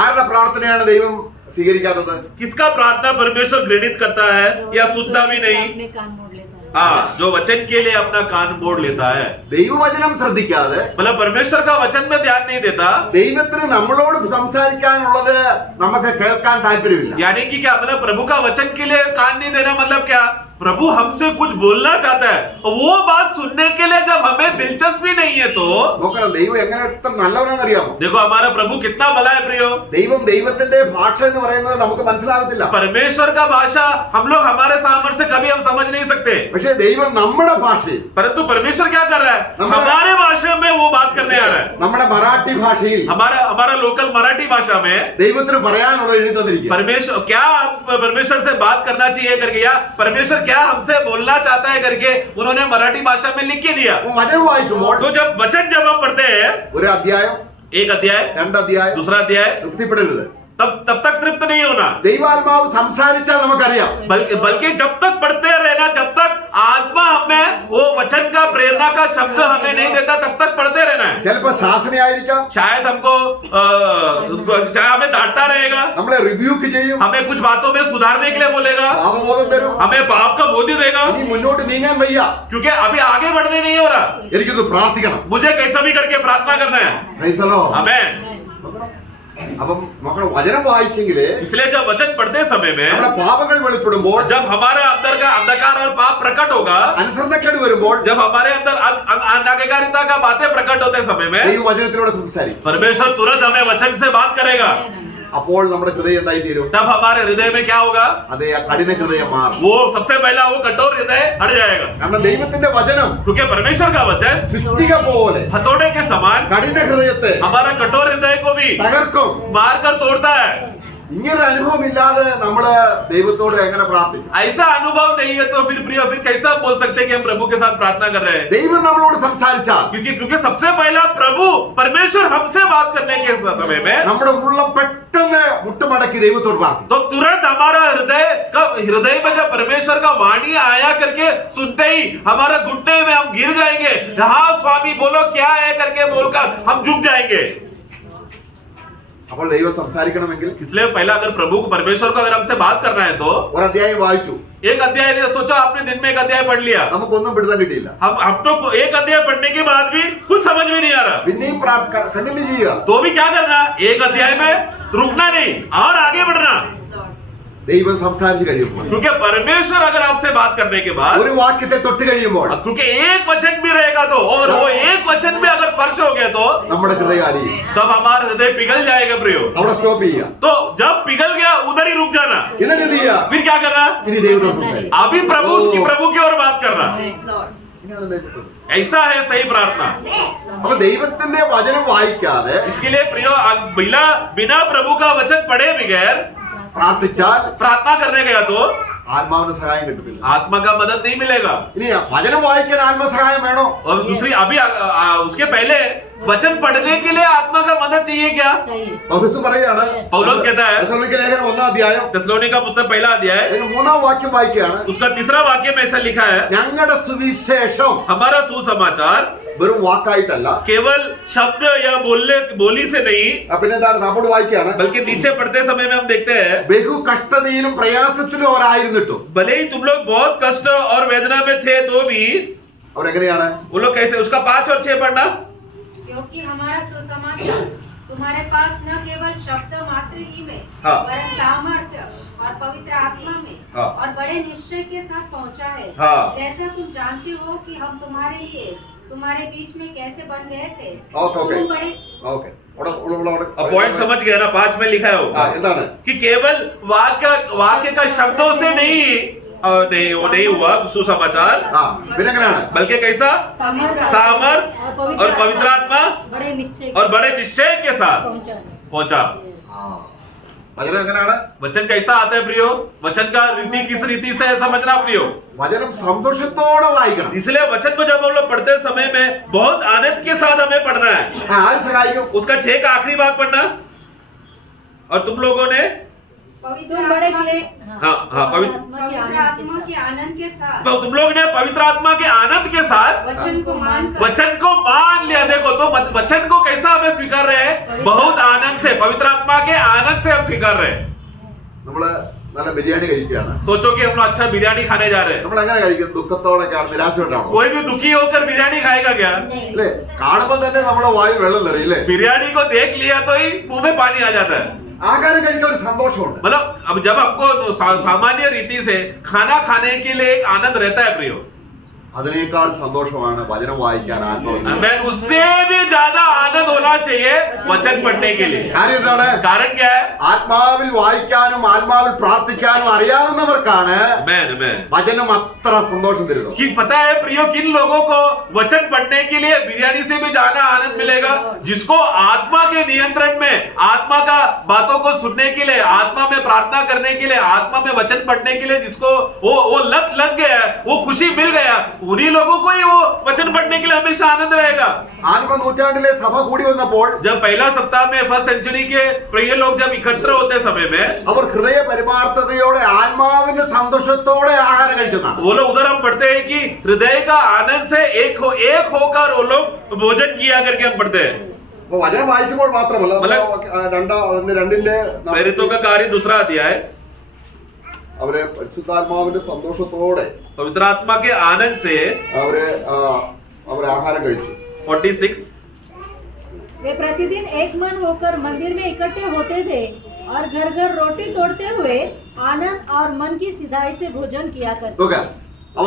ആരുടെ പ്രാർത്ഥനയാണ് ദൈവം സ്വീകരിക്കാത്തത്? किसका प्रार्थना परमेश्वर घृणित करता है या सुनता भी नहीं? अपने कान मोड़ लेता है. हाँ, जो वचन के लिए अपना कान मोड़ लेता है, ദൈവവചനം ശ്രദ്ധിക്കാതെ मतलब परमेश्वर का वचन में ध्यान नहीं देता. ദൈവത്തിന് നമ്മളോട് സംസാരിക്കാനുള്ളത് നമുക്ക് കേൾക്കാൻ താല്പര്യമില്ല. यानी कि क्या मतलब प्रभु का वचन के लिए कान नहीं देना, मतलब क्या प्रभु हमसे कुछ बोलना चाहता है और वो बात सुनने के लिए जब हमें दिलचस्पी नहीं है तो നോക്കണം, ദൈവം എങ്ങനെ എത്ര നല്ലവനാണെന്നറിയാമോ? देखो हमारा प्रभु कितना भला है प्रियो. ദൈവത്തിന്റെ ഭാഷ എന്ന് പറയുന്നത് നമുക്ക് മനസ്സിലാകത്തില്ല. परमेश्वर का भाषा हम लोग हमारे सामर्थ्य से कभी हम समझ नहीं सकते, പക്ഷേ ദൈവം നമ്മുടെ ഭാഷയിൽ, परंतु परमेश्वर क्या कर रहा है, हमारे भाषा में वो बात करने आ रहा है. നമ്മുടെ മറാഠി ഭാഷയിൽ हमारा लोकल मराठी भाषा में ദൈവത്തിന് പറയാനുള്ളത് എഴുതി തന്നിരിക്കുക. परमेश्वर क्या परमेश्वर से बात करना चाहिए करके, या परमेश्वर क्या हमसे बोलना चाहता है करके उन्होंने मराठी भाषा में लिख के दिया. വചനം വായിക്കുമ്പോൾ तो जब हम पढ़ते हैं ഒരു അധ്യായം, एक अध्याय, 2 അധ്യായം दूसरा अध्याय, തൃപ്തിപ്പെടരുത്. तब तक तृप्त नहीं होना, ദൈവാത്മാവ് സംസാരിച്ചാൽ നമുക്കറിയാം. बल्कि जब तक पढ़ते रहना, जब तक आत्मा हमें वो वचन का प्रेरणा का शब्द हमें नहीं देता तब तक पढ़ते रहना है. ചിലപ്പോൾ ശാസനയായിരിക്കാം, शायद हमको चाहे हमें डांटता रहेगा, നമ്മളെ റിബ്യൂക്ക് ചെയ്യും, हमें कुछ बातों में सुधारने के लिए बोलेगा, പാപബോധം തരും, हमें पाप का बोध देगा, ഇനി മുന്നോട്ട് നീങ്ങാൻ വയ്യ, क्योंकि अभी आगे बढ़ने नहीं हो रहा, എനിക്കൊന്ന് പ്രാർത്ഥിക്കണം. मुझे कैसा भी करके प्रार्थना करना है. Praise the Lord. हमें അപ്പം മക്കൾ വചനം വായിച്ചെങ്കില് इसलिए जब वचन पढ़ते समय में, നമ്മുടെ പാപങ്ങൾ വെളിപ്പെടുമ്പോൾ, जब हमारे अंदर का अंधकार और पाप प्रकट होगा, അനുസരണക്കേട് വരുമ്പോൾ जब हमारे अंदर अनाज्ञाकारिता का बातें प्रकट होते समय में, ദൈവവചനത്തിലൂടെ സംസാരിക്കും. परमेश्वर तुरंत हमें वचन से बात करेगा. അപ്പോൾ നമ്മുടെ ഹൃദയം എന്തായി തീരും? तब हमारे हृदय में क्या होगा, അതെ, ആ കഠിന ഹൃദയം മാറും. वो सबसे पहला वो कठोर हृदय हट जाएगा, കാരണം ദൈവത്തിന്റെ വചനം क्योंकि परमेश्वर का वचन ചുറ്റിക പോലെ हथौड़े के समान കഠിന ഹൃദയത്തെ हमारा कठोर हृदय को भी തകർക്കും. मारकर तोड़ता है. ഇങ്ങനെ അനുഭവം ഇല്ലാതെ നമ്മള് ദൈവത്തോട് എങ്ങനെ പ്രാർത്ഥിക്കും? ऐसा अनुभव नहीं है तो फिर कैसा बोल सकते हैं कि हम प्रभु के साथ प्रार्थना कर रहे हैं? ദൈവം നമ്മളോട് സംസാരിച്ചാൽ क्योंकि सबसे पहला प्रभु परमेश्वर हमसे बात करने के समय में നമ്മുടെ ഉള്ളം പെട്ടെന്ന് മുട്ടുമടക്കി ദൈവത്തോട് പ്രാർത്ഥിക്കും. तो तुरंत हमारा हृदय में जब परमेश्वर का वाणी आया करके सुनते ही हमारा घुटने में हम गिर जाएंगे, हाँ स्वामी बोलो क्या है करके बोलकर हम झुक जाएंगे. അപ്പോൾ ദൈവം സംസാരിക്കണമെങ്കിൽ इसलिए पहला अगर प्रभु को परमेश्वर को अगर हमसे बात करना है तो ഒരു അധ്യായം വായിച്ചു, एक अध्याय ने सोचा, आपने दिन में एक अध्याय पढ़ लिया, നമുക്കൊന്നും പിടുത്തം കിട്ടിയില്ല. हम तो एक अध्याय पढ़ने के बाद भी कुछ समझ में नहीं आ रहा, പിന്നെയും കണ്ടിന്യൂ ചെയ്യുക. तो भी क्या करना, एक अध्याय में रुकना नहीं और आगे बढ़ना. ദൈവം സംസാരിച്ചു കഴിയുമ്പോൾ, क्योंकि परमेश्वर अगर आपसे बात करने के बाद, ഒരു വാക്യത്തെ തൊട്ട് കഴിയുമ്പോൾ क्योंकि एक वचन भी रहेगा तो, और वो एक वचन भी अगर स्पर्श हो गया तो നമ്മുടെ ഹൃദയം അലിയും. तब हमारा हृदय पिघल जाएगा प्रियो. അവിടെ സ്റ്റോപ്പ് ചെയ്യുക. तो जब पिघल गया उधर ही रुक जाना, എന്നിട്ട് എന്ത് ചെയ്യുക? फिर क्या करना, ഇനി ദൈവത്തോട് സംസാരിക്കും. अभी प्रभु की ओर बात करना. Praise Lord. ഇങ്ങനെയാണ് ദൈവത്തോട്. ऐसा है सही प्रार्थना. അപ്പൊ ദൈവത്തിന്റെ വചനം വായിക്കാതെ इसके लिए प्रियो बिना प्रभु का वचन पढ़े बगैर പ്രാർത്ഥിച്ചാൽ प्रार्थना करने गया तो ആത്മാവിന് സഹായം കിട്ടത്തില്ല. आत्मा का मदद नहीं मिलेगा. ഇനി വചനം വായിക്കാൻ ആത്മസഹായം വേണോ? और दूसरी अभी उसके पहले वचन पढ़ने के लिए आत्मा का मदद चाहिए क्या? चाहिए. പൗലോസ് പറയാണ്, पौलुस कहता है, തെസ്സലോനിക്ക ലേഖനം 1 അധ്യായം थिस्सलुनीका पुस्तक पहला अध्याय, അതിന് 3 വാക്യം വായിക്കുകയാണ്. उसका तीसरा वाक्य में ऐसा लिखा है, ഞങ്ങളുടെ സുവിശേഷം हमारा सुसमाचार വെറും വാക്കായിട്ടല്ല, केवल शब्द या बोली से नहीं, പിന്നെ എന്താണ് നമ്മോട് വായിക്കുകയാണ്, बल्कि नीचे पढ़ते समय में हम देखते हैं, ബഹു കഷ്ടതയിലും പ്രയാസത്തിലും അവരായിരുന്നിട്ടും भले ही तुम लोग बहुत कष्ट और वेदना में थे तो भी, അവരെങ്ങനെയാണ്? वो लोग कैसे, उसका 5 और 6 पढ़ना, क्योंकि हमारा सुसमाचार तुम्हारे पास न केवल शब्द मात्र ही में हाँ। वरन सामर्थ्य और पवित्र आत्मा में हाँ। और बड़े निश्चय के साथ पहुंचा है। हाँ। जैसा तुम जानते हो कि हम तुम्हारे लिए तुम्हारे बीच में कैसे बन गए थे। ओके तुम बड़े ഓക്കെ अब पॉइंट समझ गया ना, 5 में लिखा है वो എന്താണ് कि केवल वाक्य का शब्दों से नहीं नहीं वो नहीं हुआ सुसमाचार, ആ പിന്നെ എങ്ങനെയാണ് बल्कि कैसा सामर्थ और पवित्र आत्मा बड़े निश्चय और बड़े निश्चय के साथ पहुंचा। വചനം എങ്ങനെയാണ് वचन कैसा आता है प्रियो? वचन का रीति किस रीति से है समझना प्रियो? വചനം സന്തോഷത്തോടെ വായിക്കണം इसलिए वचन को जब हम लोग पढ़ते समय में बहुत आनंद के साथ हमें पढ़ना है। ആര് സഹായിക്കും उसका 6 का आखिरी भाग पढ़ना। और तुम लोगों ने पवित्र तुम बड़े आत्मा क्ले हाँ पवित्र आत्मा के आनंद के साथ तो तुम लोग ने पवित्र आत्मा के आनंद के साथ वचन को मानकर वचन को मान लिया। देखो तो वचन को कैसा हमें स्वीकार रहे हैं? बहुत आनंद से, पवित्र आत्मा के आनंद से हम स्वीकार रहे हैं। നമ്മള് നല്ല ബിരിയാണി കഴിക്കുകയാണ് सोचो कि हम लोग अच्छा बिरयानी खाने जा रहे हैं। നമ്മൾ എങ്ങനെ കഴിക്കും ദുഃഖത്തോടെയൊക്കെയാണ് നിരാശയോടാണോ कोई भी दुखी होकर बिरयानी खाएगा क्या? അല്ലേ കാണുമ്പോ തന്നെ നമ്മുടെ വായു വെള്ളം നിറയില്ലേ बिरयानी को देख लिया तो ही मुंह में पानी आ जाता है। ആഹാരം കഴിക്കാൻ ഒരു സന്തോഷമുണ്ട് मतलब अब जब आपको सामान्य रीति से खाना खाने के लिए एक आनंद रहता है प्रियो, അതിനേക്കാൾ സന്തോഷമാണ് വചനം വായിക്കാൻ ആത്മാവ് हमें उससे भी ज्यादा आनंद होना चाहिए वचन पढ़ने के लिए। കാര്യം എന്താണ് कारण क्या है? ആത്മാവിൽ വായിക്കാനും ആത്മാവിൽ പ്രാർത്ഥിക്കാനും അറിയാവുന്നവർക്കാണ് मैन വചനം അത്ര സന്തോഷം തരുന്നത് कि पता है प्रियो किन लोगों को वचन पढ़ने के लिए बिरयानी से भी ज्यादा आनंद मिलेगा? जिसको आत्मा के नियंत्रण में, आत्मा का बातों को सुनने के लिए, आत्मा में प्रार्थना करने के लिए, आत्मा में वचन पढ़ने के लिए जिसको वो लत लग गया, वो खुशी मिल गया, उन्हीं लोगों को ही वो वचन पढ़ने के लिए हमेशा आनंद रहेगा। ആദിമ നൂറ്റാണ്ടിലെ സഭ കൂടി വന്നപ്പോൾ जब पहला सप्ताह में फर्स्ट सेंचुरी के प्रिय लोग जब इकट्ठे होते समय में അവർ ഹൃദയ പരിമാർത്ഥതയോടെ ആത്മാവിന്റെ സന്തോഷത്തോടെ ആഹാരം കഴിച്ചതാണ് वो लोग उधर हम पढ़ते हैं कि हृदय का आनंद से एक होकर वो लोग भोजन किया करके हम पढ़ते हैं। അപ്പൊ വചനം വായിക്കുമ്പോൾ മാത്രമല്ല രണ്ടിന്റെ प्रेरितों का कार्य 2 अध्याय അവരെ പരിശുദ്ധാത്മാവിന്റെ സന്തോഷത്തോടെ पवित्र आत्मा के आनंद से അവരെ ആഹാരം കഴിച്ചു 46 वे प्रतिदिन एक मन होकर मंदिर में इकट्ठे होते थे और घर घर रोटी तोड़ते हुए आनंद और मन की सिधाई से भोजन किया करते നോക്കാം അവ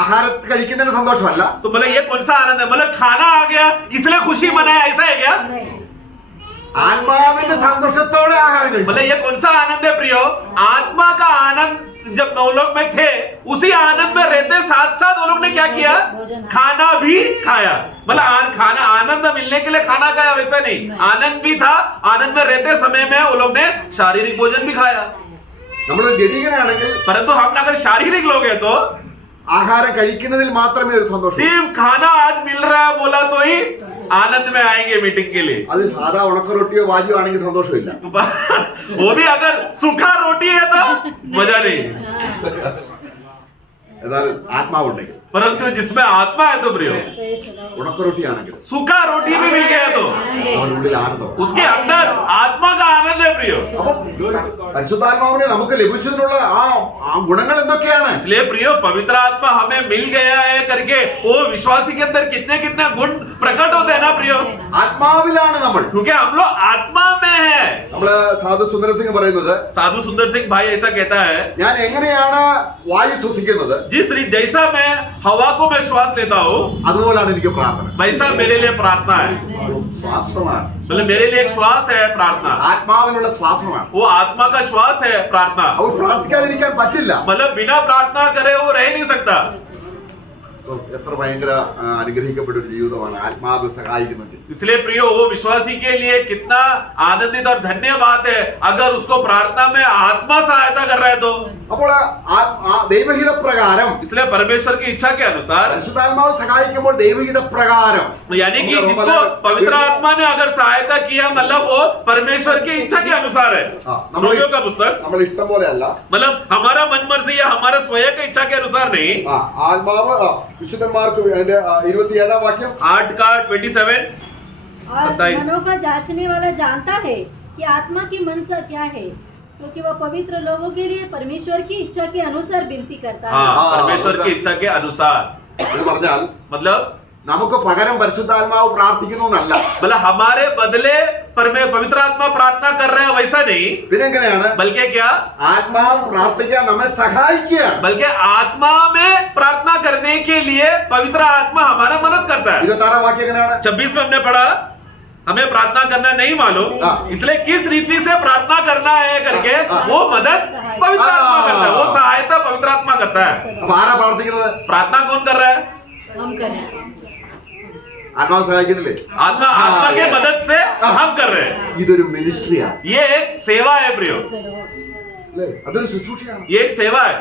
ആഹാരം കഴിക്കുന്നതിന് സന്തോഷമല്ല तो मतलब ये कौन सा आनंद है? मतलब खाना आ गया इसलिए खुशी मनाया, ऐसा है क्या? नहीं। ആത്മാവിന്റെ സന്തോഷത്തോടെ ആഹാരം കഴിച്ചു मतलब ये कौन सा आनंद है प्रियो? आत्मा का आनंद जब वो लोग में थे, उसी आनंद में रहते साथ साथ वो लोग ने क्या किया? खाना भी खाया। मतलब खाना आनंद मिलने के लिए खाना खाया वैसा नहीं, आनंद भी था। आनंद में रहते समय में वो लोग ने शारीरिक भोजन भी खाया। നമ്മൾ ജഡികനാണെങ്കിൽ परंतु हम अगर शारीरिक लोग हैं तो ആഹാരം കഴിക്കുന്നതിൽ മാത്രമേ ഒരു സന്തോഷം सिर्फ खाना आज मिल रहा है बोला तो ही आनंद में आएंगे मीटिंग के लिए। അത് സാധാ ഉണക്ക റൊട്ടിയോ വാജിയോ ആണെങ്കിൽ സന്തോഷമില്ല वो भी अगर सूखा रोटी है तो मजा नहीं, എന്നാൽ ആത്മാവുണ്ടെങ്കിൽ परंतु जिसमें आत्मा है तो प्रियो, ഉണക്ക റൊട്ടി ആണെങ്കിൽ सूखा रोटी भी मिल गया तो നമ്മുടെ ഉള്ളിൽ ആനന്ദം उसके अंदर आत्मा का आनंद है प्रियो। അപ്പൊ പരിശുദ്ധാത്മാവിനെ നമുക്ക് ലഭിച്ചതിനുള്ള ആ ഗുണങ്ങൾ എന്തൊക്കെയാണ് इसलिए प्रियो पवित्र आत्मा हमें मिल गया है करके वो विश्वासी के अंदर कितने कितने गुण प्रकट होते हैं ना प्रियो, ആത്മാവിലാണ് നമ്മൾ क्योंकि हम लोग आत्मा में है। നമ്മള് സാധു സുന്ദര സിംഗ് പറയുന്നത് साधु सुंदर सिंह भाई ऐसा कहता है, ഞാൻ എങ്ങനെയാണ് വായു ശ്വസിക്കുന്നത് जैसा मैं हवा को मैं श्वास लेता हूँ അതുപോലാണ് എനിക്ക് പ്രാർത്ഥന वैसा मेरे लिए प्रार्थना है। ശ്വാസമാണ് मतलब मेरे लिए एक श्वास है प्रार्थना, ആത്മാവിനുള്ള ശ്വാസമാണ് वो आत्मा का श्वास है प्रार्थना। അവർ പ്രാർത്ഥിക്കാതിരിക്കാൻ പറ്റില്ല मतलब बिना प्रार्थना करे वो रह नहीं सकता। എത്ര ഭയങ്കര അനുഗ്രഹിക്കപ്പെട്ട ഒരു ജീവിതമാണ് ആത്മാവ് സഹായിക്കുന്നത് इसलिए प्रियो वो विश्वासी के लिए कितना आनंदित और धन्य बात है अगर उसको प्रार्थना में आत्मा सहायता कर रहा है तो। അപ്പോൾ ദൈവഹിത പ്രകാരം इसलिए परमेश्वर की इच्छा के अनुसार, പരിശുദ്ധാത്മാവ് സഹായിക്കുമ്പോൾ ദൈവഹിത പ്രകാരം यानी कि जिसको पवित्र आत्मा ने अगर सहायता किया मतलब वो परमेश्वर की इच्छा के अनुसार है। रोमियो का पुस्तक നമ്മൾ इഷ്ടം പോലെ अല്ല मतलब हमारा मन मर्जी या हमारा स्वयं की इच्छा के अनुसार नहीं। ആത്മാവ് വിശുദ്ധന്മാർക്ക് അതിന്റെ 27-ാം വാക്യം 8 का 27 और 27 मनों का जांचने वाला जानता है कि आत्मा की मनसा क्या है, क्योंकि वह पवित्र लोगों के लिए परमेश्वर की इच्छा के अनुसार विनती करता है। हाँ, परमेश्वर की इच्छा के अनुसार എന്ന് പറഞ്ഞാൽ मतलब നമുക്ക് പകരം പരിശുദ്ധാത്മാവ് പ്രാർത്ഥിക്കുന്നു എന്നല്ല. मतलब हमारे बदले पर में पवित्र आत्मा प्रार्थना कर रहे हैं वैसा नहीं, പിന്നെ എങ്ങനെയാണ്? बल्कि क्या, ആത്മാവ് പ്രാർത്ഥിക്കാൻ നമ്മെ സഹായിക്കുകയാണ്. बल्कि आत्मा में प्रार्थना करने के लिए पवित्र आत्मा हमारा मदद करता है। 26 വാക്യം എങ്ങനെയാണ്? 26 में हमने पढ़ा हमें प्रार्थना करना नहीं मालूम, इसलिए किस रीति से प्रार्थना करना है करके वो मदद पवित्र आत्मा करता है, वो सहायता पवित्र आत्मा करता है। അപ്പൊ ആരാ പ്രാർത്ഥിക്കുന്നത്? प्रार्थना कौन कर रहा है? हम करें। ആത്മാവ് സഹായിക്കുന്നില്ലേ? आत्मा आत्मा के मदद से हम कर रहे हैं। ഇതൊരു മിനിസ്ട്രിയാണ്. ये एक सेवा है प्रियो, അല്ലേ? അതൊരു ശുശ്രൂഷയാണ്. ये एक सेवा है।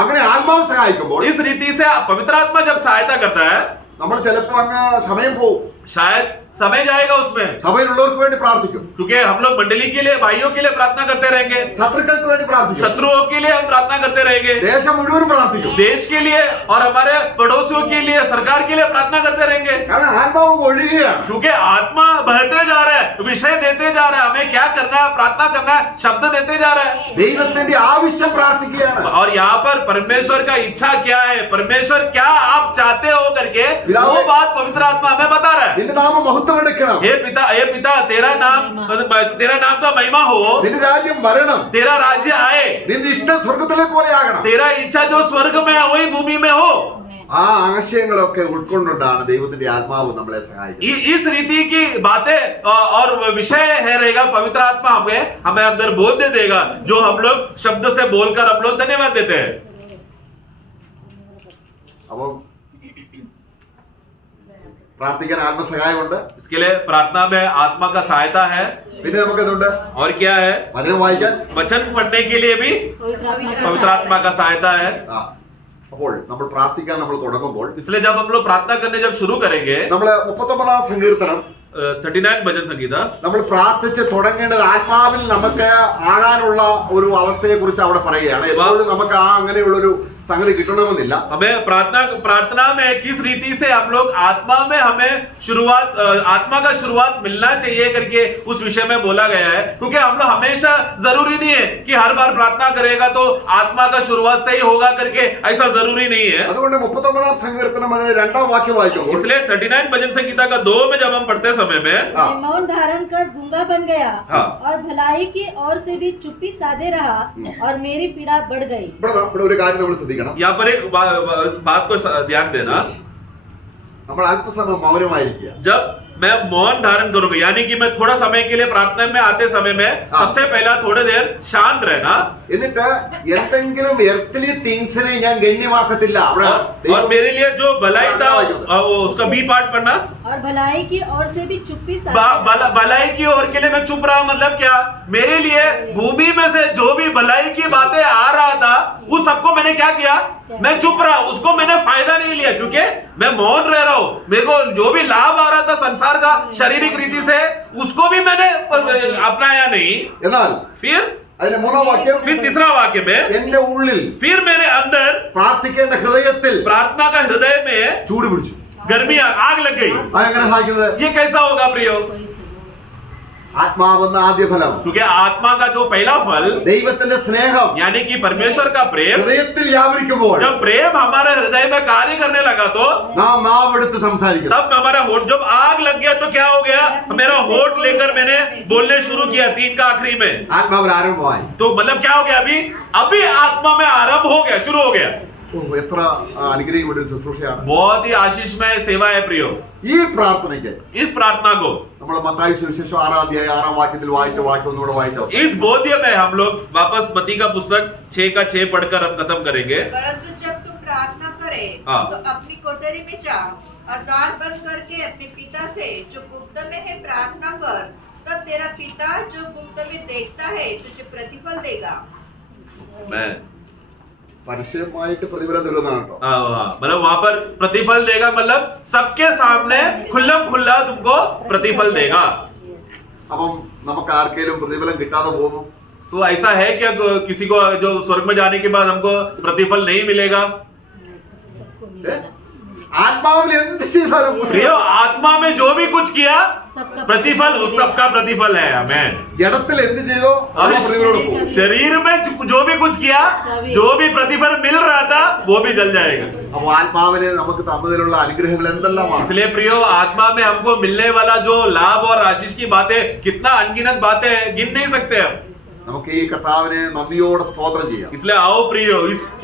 അങ്ങനെ ആത്മാവ് സഹായിക്കുമ്പോൾ इस रीति से पवित्र आत्मा जब सहायता करता है, നമ്മൾ ചിലപ്പോ അങ്ങ് സമയം പോകും. शायद समय जाएगा उसमें, സഭയിലുള്ളവർക്ക് വേണ്ടി പ്രാർത്ഥിക്കും, क्योंकि हम लोग मंडली के लिए, भाइयों के लिए प्रार्थना करते रहेंगे, ശത്രുക്കൾക്ക് വേണ്ടി പ്രാർത്ഥിക്കും, शत्रुओं के लिए हम प्रार्थना करते रहेंगे, ദേശം മുഴുവൻ പ്രാർത്ഥിക്കും. देश के लिए और हमारे पड़ोसियों के लिए, सरकार के लिए प्रार्थना करते रहेंगे, കാരണം ആത്മാവ് ഒഴുകുകയാണ്. क्योंकि आत्मा बहते जा रहा है, विषय देते जा रहा है, हमें क्या करना है, प्रार्थना करना है, शब्द देते जा रहा है। ദൈവത്തിന്റെ ആവശ്യം പ്രാർത്ഥിക്കുകയാണ്. और यहाँ पर परमेश्वर का इच्छा क्या है, परमेश्वर क्या आप चाहते हो करके वो बात पवित्र आत्मा हमें बता रहा है। നിന്റെ നാമം മഹത്വം എടുക്കണം, हे पिता तेरा नाम का महिमा हो, നിന്റെ രാജ്യം വരണം, तेरा राज्य आए, നിന്റെ ഇഷ്ടം സ്വർഗത്തിലെ പോലെ ആകണം. तेरा इच्छा जो स्वर्ग में है वही भूमि में हो। ആ ആശയങ്ങളൊക്കെ ഉൾക്കൊണ്ടുകൊണ്ടാണ് ദൈവത്തിന്റെ ആത്മാവ് നമ്മളെ സഹായിക്കുന്നത്. इस रीति की बातें और विषय है रहेगा, पवित्र आत्मा हमें अंदर बोल दे देगा, जो हम लोग शब्द से बोलकर हम लोग धन्यवाद देते हैं। അപ്പൊ പ്രാർത്ഥിക്കാൻ ആത്മസഹായമുണ്ട്. इसके लिए प्रार्थना में आत्मा का सहायता है। പിന്നെ നമുക്ക് ഇതുണ്ട്, और क्या है? വചനം വായിക്കാൻ. वचन पढ़ने के लिए भी पवित्र आत्मा का सहायता है। ആ, അപ്പോൾ നമ്മൾ പ്രാർത്ഥിക്കാൻ നമ്മൾ തുടങ്ങുമ്പോൾ इसलिए जब हम लोग प्रार्थना करने जब शुरू करेंगे, നമ്മള് 39 സങ്കീർത്തനം 39 भजन संगीता, നമ്മൾ പ്രാർത്ഥിച്ച് തുടങ്ങേണ്ടത് ആത്മാവിൽ നമുക്ക് ആകാനുള്ള ഒരു അവസ്ഥയെ കുറിച്ച് അവിടെ പറയുകയാണ്. എപ്പോഴും നമുക്ക് ആ അങ്ങനെയുള്ള ഒരു സംഗതി കിട്ടണമെന്നില്ല. हमें प्रार्थना में किस रीति से हम लोग आत्मा में हमें आत्मा का शुरुआत मिलना चाहिए करके उस विषय में बोला गया है, क्योंकि हम लोग हमेशा जरूरी नहीं है कि हर बार प्रार्थना करेगा तो आत्मा का शुरुआत सही होगा करके, ऐसा जरूरी नहीं है। അതുകൊണ്ട് 39 സങ്കീർത്തനം അതിന് 2ാം വാക്യം വായിക്കുമ്പോൾ इसलिए 39 भजन संगीता का 2 में जब हम पढ़ते समय में, मैं मौन धारण कर गूंगा बन गया हाँ। और भलाई की ओर से भी चुप्पी साधे रहा और मेरी पीड़ा बढ़ गई। ഇവിടെ ഒരു കാര്യം നമ്മൾ ശ്രദ്ധിക്കണം. यहाँ पर एक बात को ध्यान देना, നമ്മൾ അല്പസമയം മൗനമായിരിക്കുക. जब मैं मौन धारण करूंगा, यानी कि मैं थोड़ा समय के लिए प्रार्थना में आते समय में सबसे पहला थोड़ी देर शांत रहना, എന്നിട്ട് എന്തെങ്കിലും എർത്തലി തിങ്സിനെ ഞാൻ ഗണ്യമാക്കത്തില്ല. അവിടെ और मेरे लिए जो भलाई था वो उसका बी पार्ट पढ़ना, और भलाई की ओर से भी चुप्पी साधे भलाई की ओर के लिए मैं चुप रहा, मतलब क्या, मेरे लिए भूमि में से जो भी भलाई की बातें आ रहा था उस सबको मैंने क्या किया, मैं चुप रहा, उसको मैंने फायदा नहीं लिया, क्योंकि मैं मौन रह रहा हूं। मेरे को जो भी लाभ आ रहा था संसार का शारीरिक रीति से, उसको भी मैंने अपनाया नहीं। എന്നാൽ फिर അതിന്റെ 3ാം വാക്യം, फिर तीसरा वाक्य में, എന്റെ ഉള്ളിൽ फिर मेरे अंदर പ്രാർത്ഥിക്കേണ്ട ഹൃദയത്തിൽ प्रार्थना का हृदय में ചൂട് പിടിച്ചു. गर्मी आग लग गई। അതെങ്ങനെ സാധിക്കുന്നത്? ये कैसा होगा प्रियो? ആത്മാവെന്ന ആദ്യ ഫലം, क्योंकि आत्मा का जो पहला फल ദൈവത്തിന്റെ സ്നേഹം यानी कि परमेश्वर का प्रेम, ഹൃദയത്തിൽ വ്യാപരിക്കുമ്പോൾ जब प्रेम हमारे हृदय में कार्य करने लगा तो നാം നാവെടുത്ത് സംസാരിക്കുന്നു. तब हमारा होठ, जब आग लग गया तो क्या हो गया, मेरा होठ लेकर मैंने बोलने शुरू किया 3 का आखिरी में। ആത്മാവിൽ ആരംഭമായി. तो मतलब क्या हो गया, अभी आत्मा में आरंभ हो गया, शुरू हो गया। ഓ, എത്ര അനുഗ്രഹിക്കുന്ന ഒരു ശുശ്രൂഷയാണ്. बहुत ही आशीषमय सेवा है प्रियो। ഈ പ്രാർത്ഥനയ്ക്ക് इस प्रार्थना को, നമ്മൾ മത്തായി സുവിശേഷം 6-ാം അധ്യായം 6-ാം വാക്യത്തിൽ വായിച്ച വാക്യം ഒന്നുകൂടെ വായിച്ചോ. इस बोध्य में हम लोग वापस मत्ती का पुस्तक 6 का 6 पढ़कर हम खत्म करेंगे। परंतु जब तुम प्रार्थना करे हाँ। तो अपनी कोठरी में जा और द्वार बंद करके अपने पिता से जो गुप्त में है प्रार्थना कर, तब तेरा पिता जो गुप्त में देखता है तुझे प्रतिफल देगा। मैं പരസ്യമായിട്ട് പ്രതിഫലം തരുന്നതാണ് കേട്ടോ. मतलब वहां पर प्रतिफल देगा, मतलब सबके सामने खुल्लम खुल्ला तुमको प्रतिफल देगा। അപ്പം നമുക്ക് ആർക്കെങ്കിലും പ്രതിഫലം കിട്ടാതെ പോകുന്നു? तो ऐसा है क्या किसी को जो स्वर्ग में जाने के बाद हमको प्रतिफल नहीं मिलेगा? ആത്മാവിൽ എന്ത് ചെയ്താലും प्रियो, आत्मा में जो भी कुछ किया सबका प्रतिफल उस सबका प्रतिफल है। हमें ജഡത്തിൽ എന്ത് ചെയ്തോ और അത് പ്രതിഫലം കൊടുക്കും. शरीर में जो भी कुछ किया, जो भी प्रतिफल मिल रहा था वो भी जल जाएगा। അപ്പൊ ആത്മാവിനെ നമുക്ക് തന്നതിലുള്ള അനുഗ്രഹങ്ങൾ എന്തെല്ലാമാണ്? इसलिए प्रियो, आत्मा में हमको मिलने वाला जो लाभ और आशीष की बातें, कितना अनगिनत बातें हैं, गिन नहीं सकते हम। നമുക്ക് ഈ കർത്താവിനെ നന്ദിയോടെ സ്തോത്രം ചെയ്യാം. इसलिए आओ प्रियो,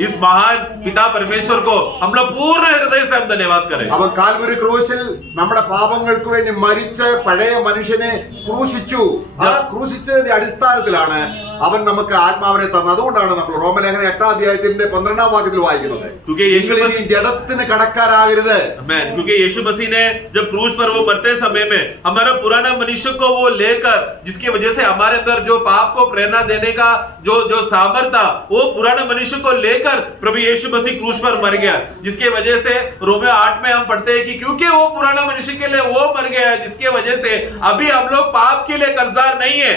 इस महान पिता परमेश्वर को हम लोग पूर्ण हृदय से हम धन्यवाद करें। അവൻ കാൽവരി ക്രൂശിൽ നമ്മുടെ പാപങ്ങൾക്ക് വേണ്ടി മരിച്ച് പഴയ മനുഷ്യനെ ക്രൂശിച്ചു. ആ ക്രൂശിച്ചതിന്റെ അടിസ്ഥാനത്തിലാണ് അവൻ നമുക്ക് ആത്മാവിനെ തന്നത്. അതുകൊണ്ടാണ് നമ്മൾ റോമലേഖനം 8-ാം അധ്യായത്തിന്റെ 12-ാം വാക്യത്തിൽ വായിക്കുന്നത്, क्योंकि यीशु നിങ്ങൾ ഇനി ജഡത്തിന് കടക്കാരാകരുത്. Amen. क्योंकि यीशु मसीह ने जब क्रूस पर वो मरते समय में हमारा पुराना मनुष्य को वो लेकर, जिसकी वजह से हमारे अंदर जो पाप को प्रेरणा देने का जो सामर्थ था, वो पुराना मनुष्य को लेकर प्रभु यीशु मसीह क्रूस पर मर गया। जिसकी वजह से रोमियो 8 में हम पढ़ते हैं कि क्योंकि वो पुराना मनुष्य के लिए वो मर गया है, जिसकी वजह से अभी हम लोग पाप के लिए कर्जदार नहीं है,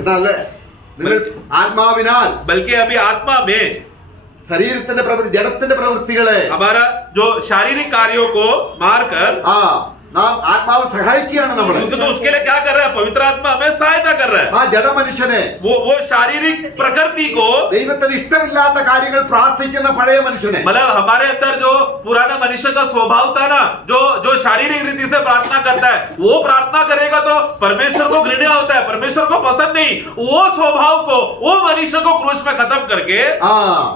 എന്നല്ലേ നിങ്ങൾ ആത്മാവിനാൽ, बल्कि अभी आत्मा में ശരീരത്തിന്റെ പ്രവൃത്തി, ജഡത്തിന്റെ പ്രവൃത്തികളെ हमारा जो शारीरिक कार्यों को मारकर നാം ആത്മാവ് സഹായിക്കുകയാണ് നമ്മളെ. तो उसके लिए क्या कर रहा है? पवित्र आत्मा हमें सहायता कर रहा है। ആ ജഡമനുഷ്യനെ, वो शारीरिक प्रकृति को, ദൈവത്തിന് ഇഷ്ടമില്ലാത്ത കാര്യങ്ങൾ പ്രാർത്ഥിക്കുന്ന പഴയ മനുഷ്യനെ, मतलब हमारे अंदर जो पुराना मनुष्य का स्वभाव था ना, जो शारीरिक रीति से प्रार्थना करता है, वो प्रार्थना करेगा तो परमेश्वर को घृणा होता है, परमेश्वर को पसंद नहीं। वो स्वभाव को, वो मनुष्य को क्रूस में खत्म करके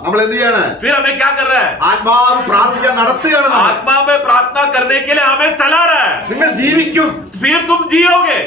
നമ്മൾ എന്ത് ചെയ്യാണ്? फिर हमें क्या कर रहा है? ആത്മാവ് പ്രാർത്ഥിക്കാൻ നടത്തുകയാണ് നമ്മൾ. आत्मा में प्रार्थना करने के लिए हमें चला रहा है। നിങ്ങൾ ജീവിക്കും. फिर तुम जियोगे।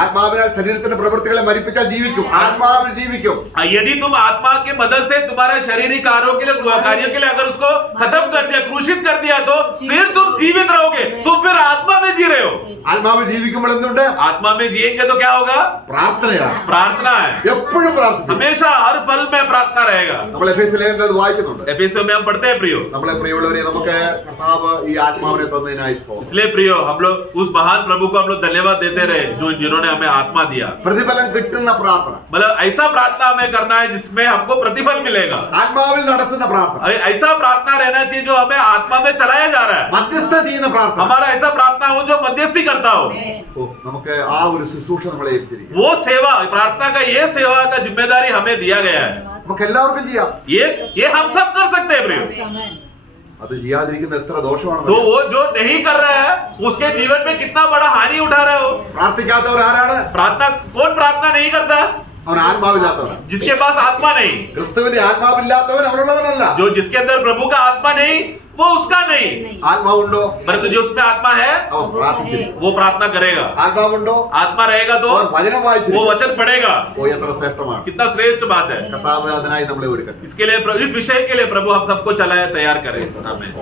ആത്മാവിനാൽ ശരീരത്തിന്റെ പ്രവൃത്തികളെ മരിപ്പിച്ചാൽ ജീവിക്കും. ആത്മാവിൽ ജീവിക്കും. यदि तुम आत्मा के मदद से तुम्हारे शारीरिक कार्यों के लिए अगर उसको खत्म कर दिया, क्रूसित कर दिया, तो फिर तुम जीवित रहोगे। तुम फिर आत्मा में जी रहे हो। ആത്മാവിൽ ജീവിക്കുമ്പോൾ എന്തുണ്ട്? आत्मा में जिएंगे तो क्या होगा? പ്രാർത്ഥനയാണ്. प्रार्थना है। എപ്പോഴും പ്രാർത്ഥിക്കും. हमेशा हर पल में प्रार्थना रहेगा। നമ്മൾ എഫേസ്യ ലേഖനത്തിൽ അത് വായിക്കുന്നുണ്ട്. एफेसियों में हम पढ़ते हैं प्रियो। നമ്മളെ പ്രിയമുള്ളവരെ, നമുക്ക് കർത്താവ് ഈ ആത്മാവിനെ തന്നതിനായി സ്തോത്രം. इसलिए प्रियो, हम लोग उस महान प्रभु को हम लोग धन्यवाद देते रहे जिन्होंने हमें आत्मा दिया। പ്രതിഫലം കിട്ടുന്ന പ്രാർത്ഥന, मतलब ऐसा प्रार्थना हमें करना है जिसमें हमको प्रतिफल मिलेगा। ആത്മാവിൽ നടത്തുന്ന പ്രാർത്ഥന, ऐसा प्रार्थना रहना चाहिए जो हमें आत्मा में चलाया जा रहा है। മധ്യസ്ഥ ചെയ്യുന്ന പ്രാർത്ഥന. हमारा ऐसा प्रार्थना हो जो मध्यस्थी करता हो। നമുക്ക് ആ ഒരു ശുശ്രൂഷ നമ്മളെ ഏൽപ്പിച്ചിരിക്കും. वो सेवा, प्रार्थना का ये सेवा का जिम्मेदारी हमें दिया गया है। നമുക്ക് എല്ലാവർക്കും ചെയ്യാം. ये हम सब कर सकते हैं प्रियो। അത് ചെയ്യാതിരിക്കുന്ന എത്ര ദോഷമാണ്. तो वो जो नहीं कर रहा है, उसके जीवन में कितना बड़ा हानि उठा रहा हो। പ്രാർത്ഥിക്കാത്തവർ ആരാണ്? प्रार्थना, कौन प्रार्थना नहीं करता? അവൻ ആത്മാവില്ലാത്തവനാണ്. जिसके पास आत्मा नहीं। ക്രിസ്തുവിന്റെ ആത്മാവില്ലാത്തവൻ അവനുള്ളവനല്ല. जो जिसके अंदर प्रभु का आत्मा नहीं, वो उसका नहीं। ആത്മാവുണ്ടോ? परंतु जो उसमें आत्मा है, അവൻ പ്രാർത്ഥിച്ചിരിക്കും. वो प्रार्थना करेगा। ആത്മാവുണ്ടോ? आत्मा रहेगा तो അവൻ വചനം वो വായിച്ചിരിക്കും. वचन पढ़ेगा। ഓ, എത്ര ശ്രേഷ്ഠമാണ്. कितना श्रेष्ठ बात है। കർത്താവ് അതിനായി നമ്മളെ ഒരുക്കട്ടെ. इसके लिए, इस विषय के लिए प्रभु हम सबको चलाए, तैयार करें। आमीन।